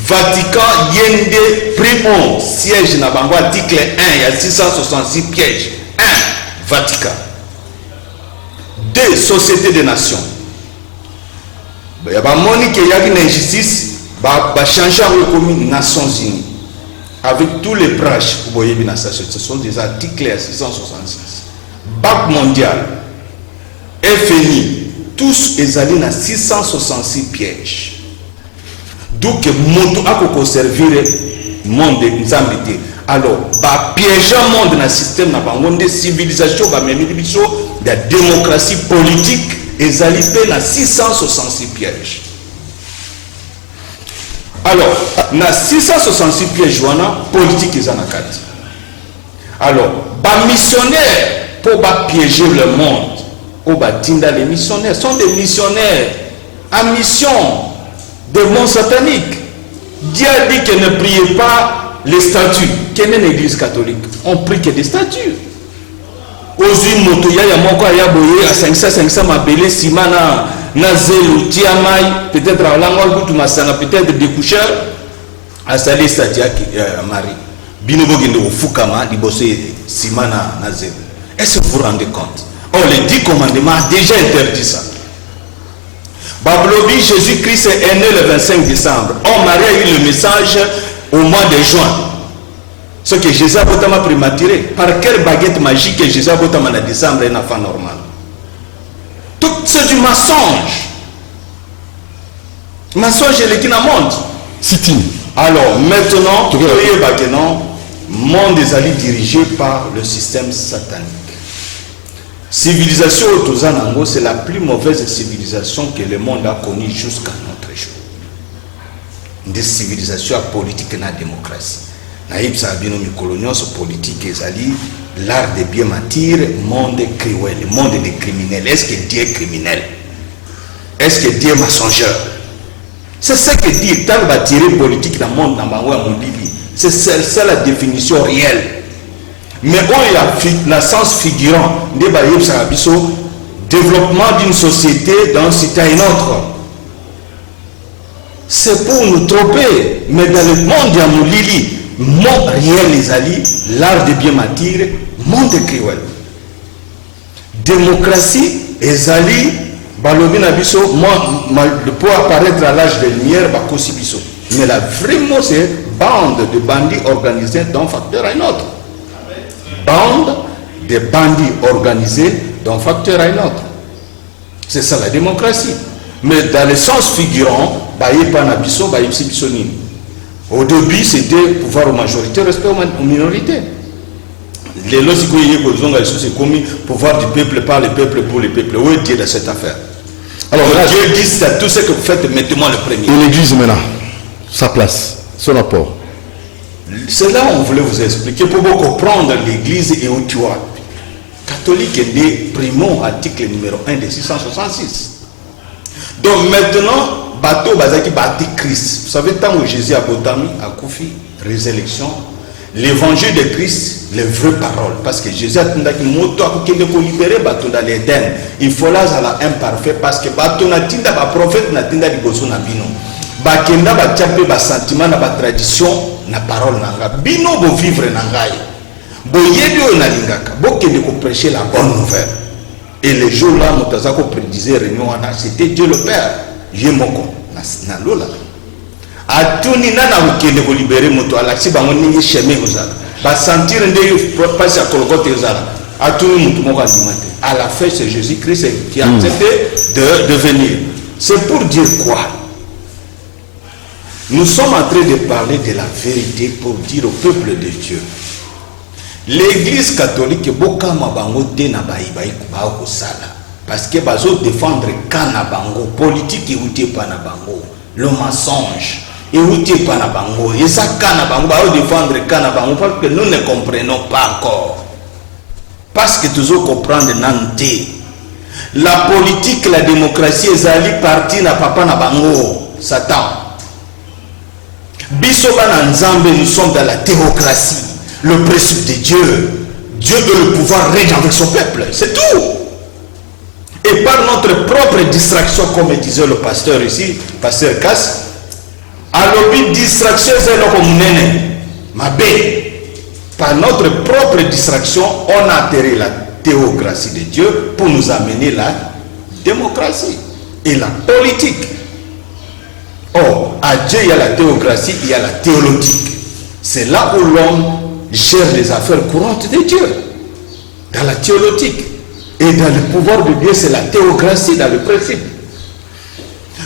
Vatican Yende Primo, siège na bango article 1, il y a 666 pièges. 1. Vatican. 2. Société des nations. Il y a Monique et il y a une injustice, il changer les Nations Unies. Avec tous les branches, vous voyez bien ça, ce sont des articles à 666. Banque mondiale, FNI, tous les allés à 666 pièges. D'où que monde a conservé le monde de Nzambité. Alors, piéger le monde dans le système, dans la civilisation, dans la démocratie politique, ils allaient dans 666 pièges. Alors, dans 666 pièges, politique, ils en ont 4. Alors, les missionnaires, pour piéger le monde, les missionnaires sont des missionnaires en mission. Des mondes sataniques. Dieu a dit que ne priez pas les statues. Quelle est l'église catholique? On prie que des statues. Ozu motoya ya moko ya boye à 500 mabele simana na zelu tiamai peut-être à l'angol butu masanga peut-être des coucheurs à saler stadia Marie. Bino bogende ofukama liboso simana na zelu. Est-ce que vous vous rendez compte? Oh, les 10 commandements ont déjà interdit ça. Bablobi, Jésus-Christ est né le 25 décembre. Or, Marie a eu le message au mois de juin. Ce que Jésus a voté prématuré. Par quelle baguette magique que Jésus a voté en décembre un enfant normal? Tout c'est du mensonge. Mensonge est qui dans le monde. Alors, maintenant, le monde est allé dirigé par le système satanique. Civilisation autozanango, c'est la plus mauvaise civilisation que le monde a connue jusqu'à notre jour. Des civilisations politiques et la démocratie. Naïb Sabino Mikolonion, ce politique est l'art de bien mentir, monde cruel, monde des criminels. Est-ce que Dieu est criminel? Est-ce que Dieu est mensongeur? C'est ça que dit, tant va tirer politique dans le monde, dans mon Bibi. C'est ça la définition réelle. Mais on y a la sens figurant de développement d'une société d'un site à une autre. C'est pour nous tromper. Mais dans le monde de Moulili, monde réel les alliés, l'art de bien mentir, monde cruel. Démocratie, les alliés, pour apparaître à l'âge de lumière, mais là vraiment c'est bande de bandits organisés d'un facteur à un autre. Bande de bandits organisés d'un facteur à un autre. C'est ça la démocratie. Mais dans le sens figurant, au début c'était pouvoir aux majorités, respect aux minorités. Les lois c'est commis pouvoir du peuple par le peuple pour le peuple. Où est Dieu dans cette affaire? Alors Dieu dit c'est tout ce que vous faites, mettez-moi le premier. Et l'église maintenant, sa place, son apport. C'est là où on voulait vous expliquer pour vous comprendre l'église et où tu as. Catholique est né primo article numéro 1 de 666. Donc maintenant, bateau bazaki bâti Christ. Vous savez, tant que Jésus a botami, a Koufi, résurrection, l'évangile de Christ, les vraies paroles. Parce que Jésus a dit qu'il faut libérer bateau dans l'Éden. Il faut là imparfait parce que bateau n'a tinda ba prophète n'a tinda liboso na bino. Bakenda ba tiape ba sentiment na ba tradition na parole nanga. Bino bo vivre nangai. Bo yebi na lingaka. Bo kende ko prêcher la bonne nouvelle. Et les jours là, Motazako prédisait réunion, c'était Dieu le Père. Yemoko, na lola. Atuni nana ukende ko libérer moto alaxi bango ningi chemin ozala. sentir passer à Kolokot à tout le monde. À la fin, c'est Jésus-Christ qui a accepté de venir. C'est pour dire quoi? Nous sommes en train de parler de la vérité pour dire au peuple de Dieu. L'église catholique est beaucoup parce que bazo défendre Kanabango, politique et Panabango, le mensonge et Panabango, et ça Kanabango, bazo défendre Kanabango parce que nous ne comprenons pas encore. Parce que toujours comprendre Nanté. La politique, la démocratie, les alliés partis na papa na bango, Satan. Bisoba Nzambe, nous sommes dans la théocratie, le principe de Dieu. Dieu veut le pouvoir régner avec son peuple, c'est tout. Et par notre propre distraction, comme disait le pasteur ici, pasteur Kass, à l'objet distraction, c'est le communé. Par notre propre distraction, on a atterri la théocratie de Dieu pour nous amener la démocratie et la politique. Or, à Dieu, il y a la théocratie, il y a la théologique. C'est là où l'homme gère les affaires courantes de Dieu. Dans la théologique. Et dans le pouvoir de Dieu, c'est la théocratie, dans le principe.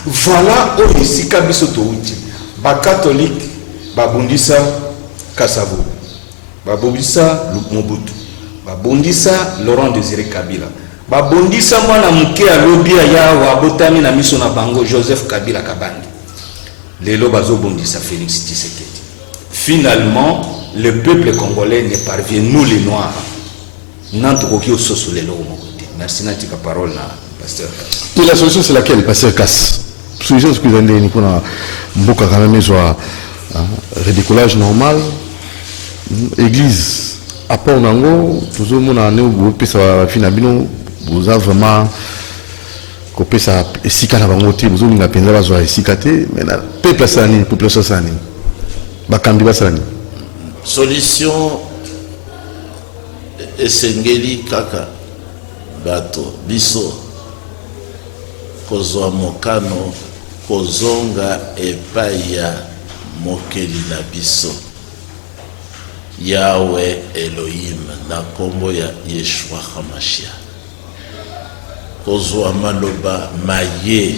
Voilà où ici, Kabisotouti, ba catholique, ba bondissa, Kassavou, ba bondissa, Mobutu, ba bondissa, Laurent Désiré Kabila, ba bondissa, moi, na mouké à l'obia ya, wa botami na miso na bango, Joseph Kabila Kabandi. Les lobazo bondissa, Félix Tshisekedi. Finalement, le peuple congolais ne parvient, nous les Noirs, merci Natika parole pasteur. Et la solution c'est laquelle, pasteur Kass? La solution c'est que vous avez pour Mboka quand même soit redécollage normal, église à Port Nango, toujours mon année où ça finit vous avez vraiment coupé ça et si quand on voté vous avez pensé à ça ici caté mais là peuple ça ni population ça ni bakambi ça ni solution. Esengeli kaka bato biso kozwa mokano kozonga epai ya mokeli na biso Yahweh Elohim na kombo ya Yeshua HaMashiach kozwa maloba maye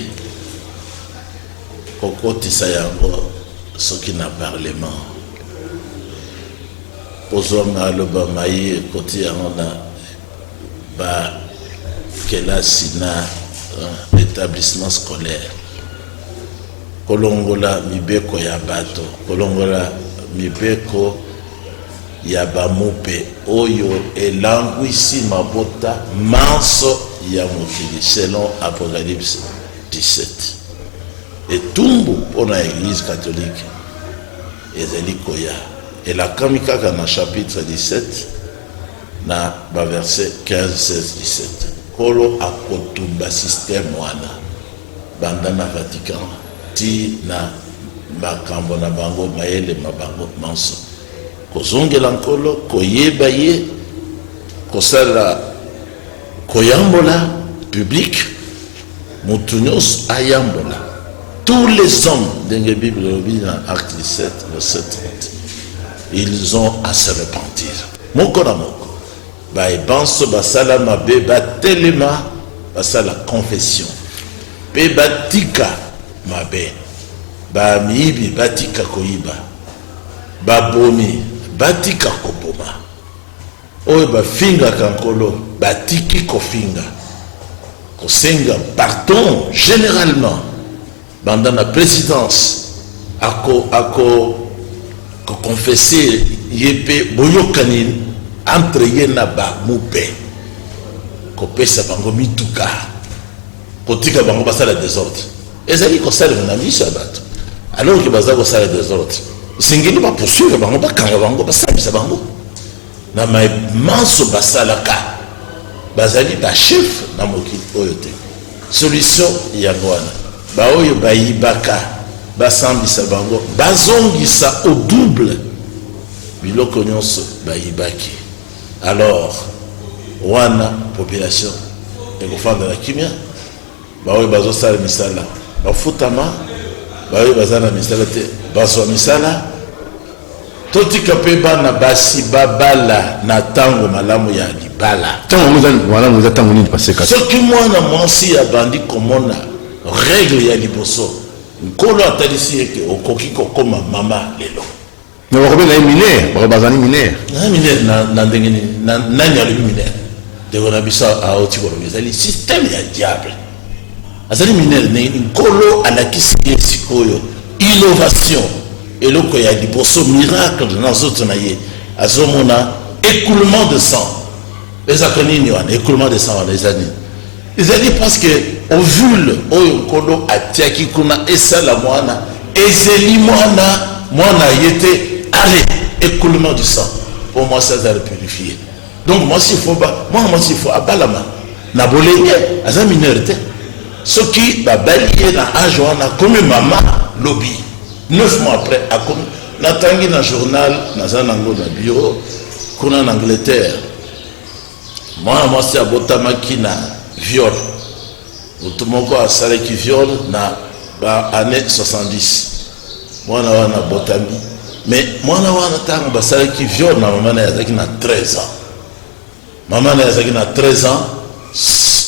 kokotisa yango soki na parlement kozonga loba maye koti yango na ba kelasi na établissement scolaire kolongola mibeko ya bato kolongola mibeko ya bamupe oyo elangwisi mabota manso ya mokili selon Apocalypse 17 etumbu mpona église catholique ezali koya. Et la kamikaka na chapitre 17, na verset 15, 16, 17. Kolo akotumba système wana. Banda na Vatican. Ti na makambo na bango maele mabango manso. Kozongela nkolo, koyeba ye, kosala koyambola public, mutunyos ayambola. Tous les hommes, dans la Bible, dans Acte 17, verset 30. Ils ont à se repentir. Moko na moko. Ba ebanso basala mabe batelema basala confession. Pe batika mabe. Ba miibi batika koiba. Ba bomi batika koboma. Oyo ba finga kankolo batiki kofinga. Kosenga pardon généralement pendant la présidence ako confesser yépe boyokanin entre yena ba moupe ko pesa bango mituka kotika bango basala désordre ezali ko sala na miso bato alors que bazako sala désordre singeli ba poursuivre bango ba kanga bango basambisa bango na mai manso basala ka bazali ba chef na mokili oyote solution ya ngwana ba oyo bayibaka basambisa bango bazongisa au double biloko nyonso bayibaki. Alors wana population ekofanda na kimia baoyo bazosala misala bafutama baoyo bazana misala te bazwa misala totika pe bana basi babala na tango malamu ya libala Voilà, vous êtes en passé. soki mwana mwasi ya bandi komona règle ya liboso nkolo atalisi eke okoki kokoma mama lelo Mais vous avez mineur, mineur. na minere na ndenge nini nani alobi minere ndeko na biso aoti kolobi ezali système ya diable azali minere ndenge nkolo alakisi ye sikoyo innovation eloko ya liboso miracle na nzoto na ye azomona écoulement de sang ezaka nini wana écoulement de sang wana eza nini ezali parce que ovule oyo nkolo atiaki kuna esala mwana ezeli mwana ye te allez écoulement du sang pour moi ça va le purifier donc moi s'il faut abalama na bolenge aza mineur te soki babali ye na age wana comme mama lobi 9 mois après akomi natangi na journal naza nango na bureau kuna na Angleterre mwana mwasi abotamaki na viol moto moko asalaki viol na ba année 70 mwana wana botami mais mwana wana ntango basalaki viol na mama na ye azalaki na 13 ans mama na ye azalaki na 13 ans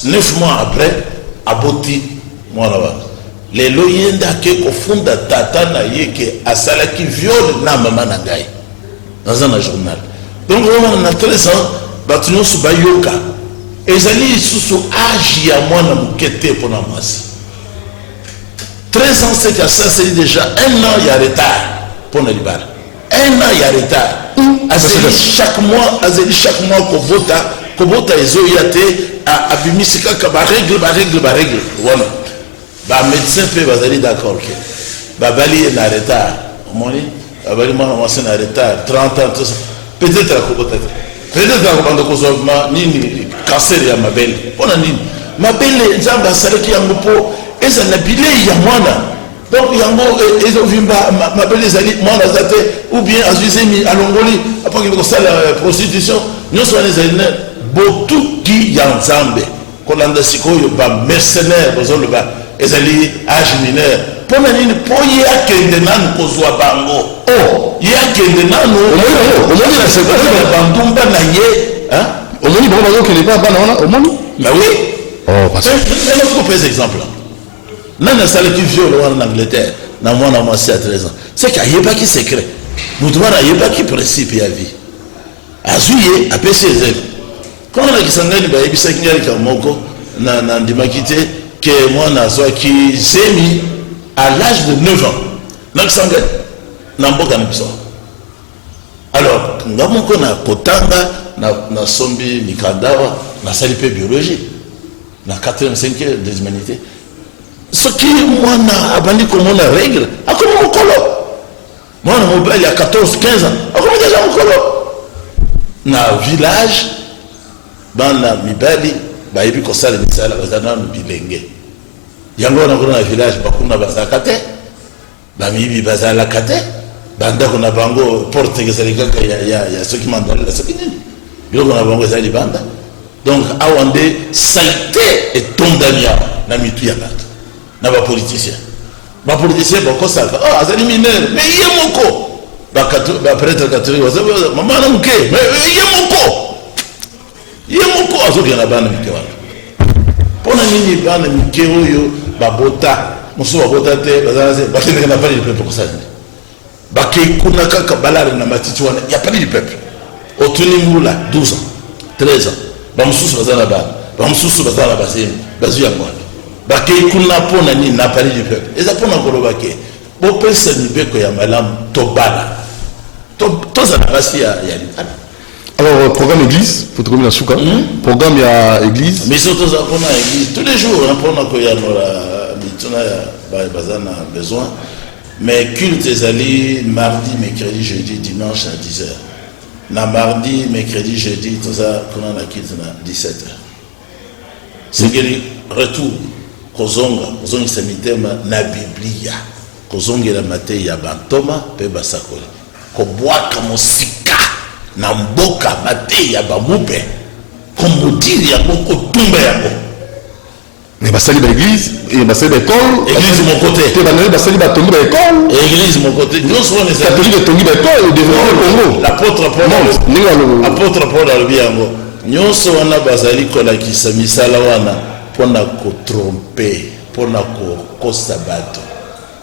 9 mois après aboti mwana wana lelo ye nde ake kofunda tata na ye ke asalaki viol na mama na ngai naza na journal donc wana na 13 ans bato nyonso bayoka ezali lisusu age ya mwana moke te mpona mwasi 13 ans c'est que ça c'est déjà 1 an ya retard mpona libala 1 an ya retard azali chaque mois kobota ezoya te abimisi kaka barègle wana bamédecin mpe bazali d'accord ke babali ye na retard omoni babali mwana mwasi na retard 30 ans tout ça peut-être akobota te peut-être akobanda kozwa nini cancer ya mabele mpona nini mabele nzambe asalaki yango mpo ezala bilei ya mwana donc yango ezovimba mabele ezali mwana aza te ou bien azwisemi alongoli apakende kosala prostitution nyonso wana ezali ne botuki ya nzambe kolanda sikoyo bamercenaire bozoloba ezali age mineur mpona nini mpo ye akende nanu kozwa bango ye akende nanu bandumba na ye omoni bango bazokende mpa bana wana omoni mais oui nokopesa exemple nani asalaki viol wana na Angleterre na mwana mwasi ya 13 ans c'est que ayebaki secret moto wana ayebaki principe ya vie azwi ye apesi ezeli kona nakisangani bayebisaki ngalika moko na ndimaki te ke mwana azwaki zemi à l'âge de 9 ans nakisangani na mboka na biso alors nga moko na kotanga na sombi mikandawa nasali mpe biologie na 4e 5e des humanités soki mwana abandi komona règle akomi mokolo mwana mobali ya 14-15 ans akomi deja mokolo na village bana mibali bayebi kosala misala baza nanu bilenge yango wana kuna na village bakuna bazalaka te bamiyibi bazalaka te bandako na bango porte ezali kaka ya soki mandalela soki nini biloko na bango ezali libanda donc awa nde salite etondani awa na mitu ya bato na bapoliticien bakosaka azali minere mais ye moko baprêtre catholique mama na moke ye moko azokende na bana mike wana mpona nini bana mike oyo babota mosusu babota te bakendeka na pali du peuple kosala nini bakei kuna kaka balare na matiti wana ya pali du peuple otuni mbula 12 ans 13 ans bamosusu baza na bana bamosusu baza na basemi bazwi yango wana bakei kuna mpona nini na pali du peuple eza mpona koloba ke bopesa mibeko ya malamu tobala tozala basi ya libala. Alors, programme église, pour te la souka. Programme il y a église. Mais surtout, on a église. Tous les jours, on a besoin. Mais culte est mardi, mercredi, jeudi, dimanche à 10h. Na mardi, mercredi, jeudi, tout ça, on a culte à 17h. C'est que retour, kozonga semitema na Biblia. Kozonga la mate ya bantoma, pe basakoli. Kobwaka mosika. Na mboka bate ya bamupe komodiri yango kotumba yango Mais basali ba église et basali ba école. Église mon côté. Te banani basali ba tongi ba école. Église mon côté. Nous sommes les catholiques tongi ba école au développement Congo. L'apôtre Paul a dit yango. Nyonso wana bazali kolakisa misala wana pona ko tromper, pona ko kosa bato.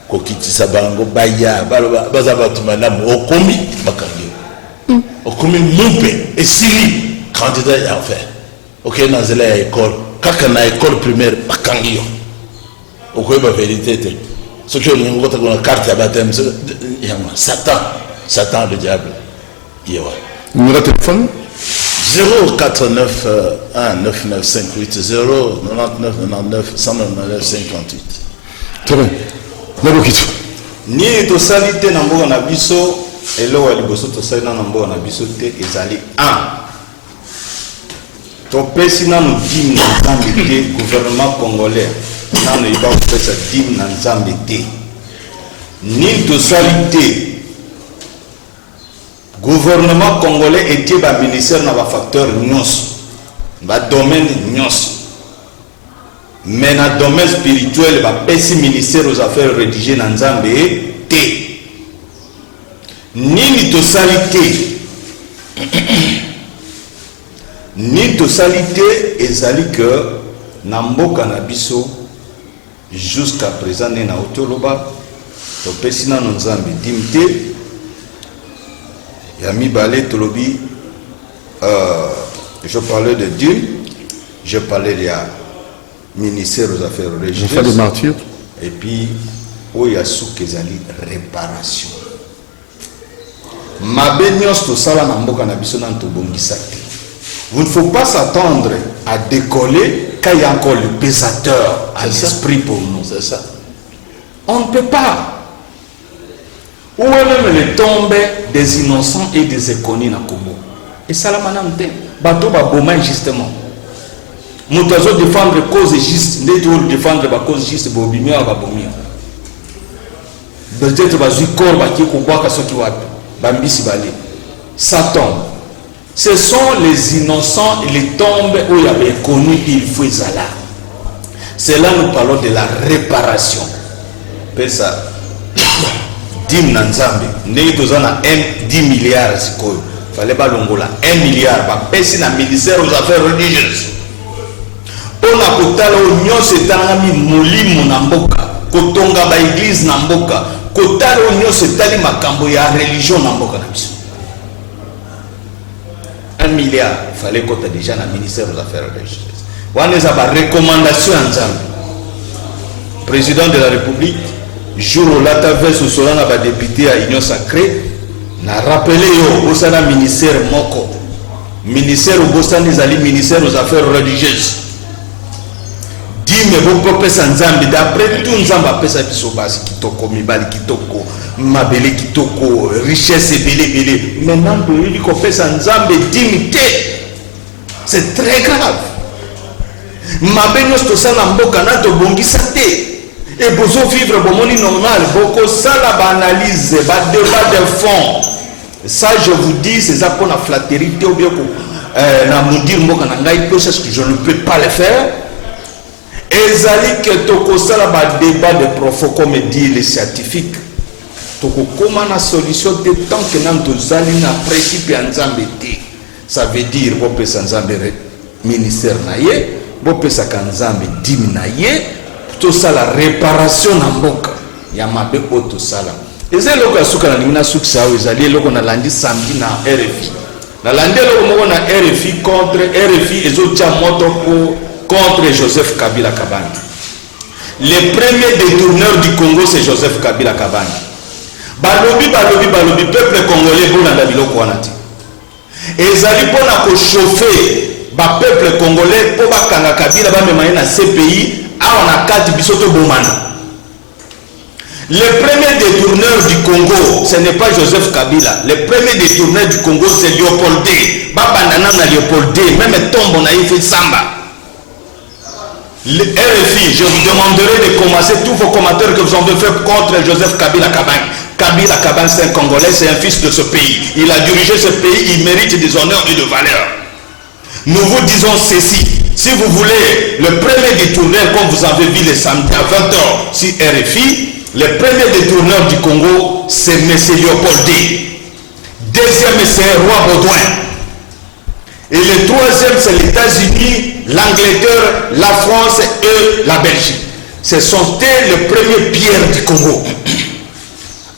Ko kitisa bango baya baza bato malamu okomi bakangi. Okomi mumpe esili candidat ya faire. OK na zela ya école. Kaka na école primaire bakangi yo. Okoyeba vérité te. Ce que nous avons une carte à baptême, Satan le diable. Numéro de téléphone 089 1 99 58 0 99 99 199 58. Très bien. Ni tosali te na mboka na biso elo wa liboso tosali na mboka na biso te ezali 1. Topesi na mudimi na nzambe te gouvernement congolais nano iba kopesa dimi na nzambe te. Ni tosali te gouvernement congolais etie ba ministère na ba facteur nyonso ba domaine nyonso. Mais na domaine spirituel ba pesi ministère aux affaires religieuses na nzambe te. Nini tosali te ni tosali te ezali que na mboka na biso jusqu'à présent na otoloba topesi na nzambe dimte ya mibale tolobi je parlais de Dieu, je parlais de ministère aux affaires religieuses. Je fais des martyrs. Et puis oya souk ezali réparation. Mabe nyos to sala na mboka na biso na tobongisa te. Vous ne faut pas s'attendre à décoller quand il y a encore le pesateur à l'esprit pour nous. C'est ça. On ne peut pas. Où est même les tombes des innocents et des inconnus na Congo? Et ça la manante. Bateau ba boma justement. Nous devons défendre cause juste. Nous devons défendre la cause juste. Bobimia ba bomia. Peut-être ba zikor ba ki ko boka soki wapi. Bambisi bale. Ça tombe. Ce sont les innocents et les tombes où il y avait connu il faut là. C'est là nous parlons de la réparation. C'est ça. 10 nanzambi. Nous avons 10 milliards. Il fallait pas l'ongola. 1 milliard. Pesi na ministère aux affaires religieuses. On a kotala union setangami molimo na mboka. Kotonga ba église na mboka. Kotala union setali makambo ya religion na mboka na biso. 1 milliard, il fallait qu'on ait déjà dans le ministère des Affaires religieuses. On a des recommandations ensemble. Président de la République, jour où la taverne sous Solana va député à Union Sacrée, n'a rappelé au Bossana ministère Moko, ministère au Bossana Nizali, ministère aux Affaires religieuses. Dime beaucoup pesa nzambi d'après tout nzamba pesa biso basi kitoko mibali kitoko mabele kitoko richesse belé maintenant de ko pesa nzambe dimité c'est très grave mabenyo sto sana mboka na to bongisa te et bozo vivre bomoni normal boko sala ba analyse ba débat de fond ça je vous dis c'est ça pour la flatterie ou bien na mundir mboka na ngai tout ce que je ne peux pas le faire. Ezali que toko sala ba débat de profond comme dit les scientifiques toko koma na solution de tant que nan tozali na principe ya nzambe te ça veut dire bo pesa nzambe ministère na ye bo pesa ka nzambe dimi na ye to sala réparation na mboka ya mabe o to sala ezali loko asuka na ngina suksa o ezali loko na landi samedi na RFI na landi loko moko na RFI contre RFI ezotia moto contre Joseph Kabila Kabani. Le premier détourneur du Congo, c'est Joseph Kabila Kabani. Balobi, peuple congolais, bon na biloko wanati. Ezali pona ko chauffer ba peuple congolais po ba kanga Kabila ba memaye na CPI awa na kati bisoto bomana. Le premier détourneur du Congo, ce n'est pas Joseph Kabila. Le premier détourneur du Congo, c'est Léopold D. Ba bandana na Léopold D, même tombe na fait samba. Le RFI, je vous demanderai de commencer tous vos commentaires que vous avez fait contre Joseph Kabila Kabani. Kabila Kabani, c'est un Congolais, c'est un fils de ce pays. Il a dirigé ce pays, il mérite des honneurs et de valeurs. Nous vous disons ceci. Si vous voulez, le premier détourneur, comme vous avez vu le samedi à 20h sur RFI, le premier détourneur du Congo, c'est M. Léopold D. Deuxième, c'est Roi Baudouin. Et le troisième, c'est les États-Unis, l'Angleterre, la France et la Belgique. Ce sont les premiers pierres du Congo.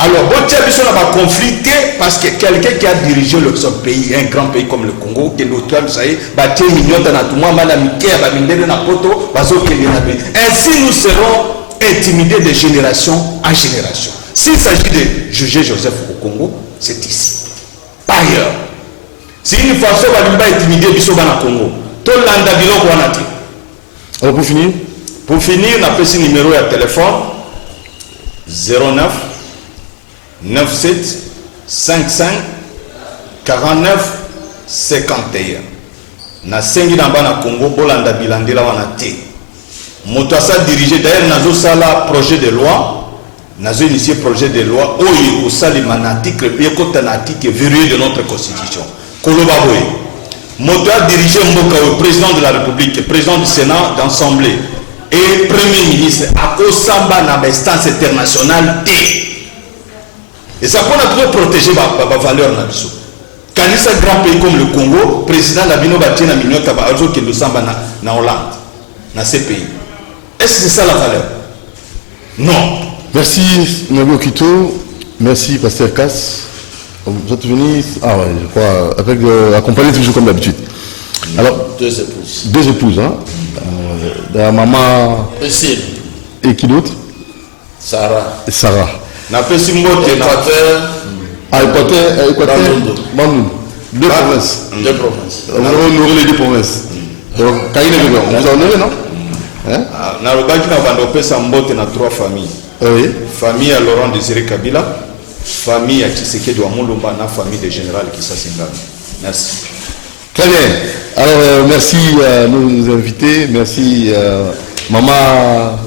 Alors, Botiabiso n'a pas conflicté parce que quelqu'un qui a dirigé son pays, un grand pays comme le Congo, qui est notre ainsi nous serons intimidés de génération en génération. S'il s'agit de juger Joseph au Congo, c'est ici. Par ailleurs, si une façon va intimider Biso dans le Congo, tout l'anda biloko wanati. Alors pour finir, on a fait ce numéro de téléphone 09 97 55 49 51. Na sengi na bana Congo bolanda bilandela wana te. Moto asa dirigé d'ailleurs nazo sala projet de loi, nazo initié projet de loi oyo ko sali manarticle yekota na article verrouillé de notre constitution. Koloba boy. Moto a dirigé mboka au président de la République, président du Sénat, d'Assemblée et premier ministre à Kosamba na instance internationale T. Et ça pour nous protéger ma valeur na biso. Quand il y a un grand pays comme le Congo, président Labino Batina Mignota va ajouter que nous sommes na Hollande, dans ces pays. Est-ce que c'est ça la valeur? Non. Merci Nabi Okito, merci Pasteur Cass. Vous êtes venu, je crois, avec accompagné toujours comme d'habitude. Alors, deux épouses. Deux épouses, hein. La maman. Priscille. Et qui d'autre? Sarah. Et Sarah. Na Pessimbo Équateur. Équateur. Bandung. Deux provinces. Deux provinces. On a honoré les deux provinces. Donc, Kaïne et Bébé, on vous a honoré, non? Na Lobaki na Vandopé Sambote na trois familles. Oui. Famille à Laurent Désiré Kabila, famille à Tshisekedi Wamulumba, na famille de Général Kissa Singami. Merci. Très bien. Alors, merci à nos invités. Merci, Maman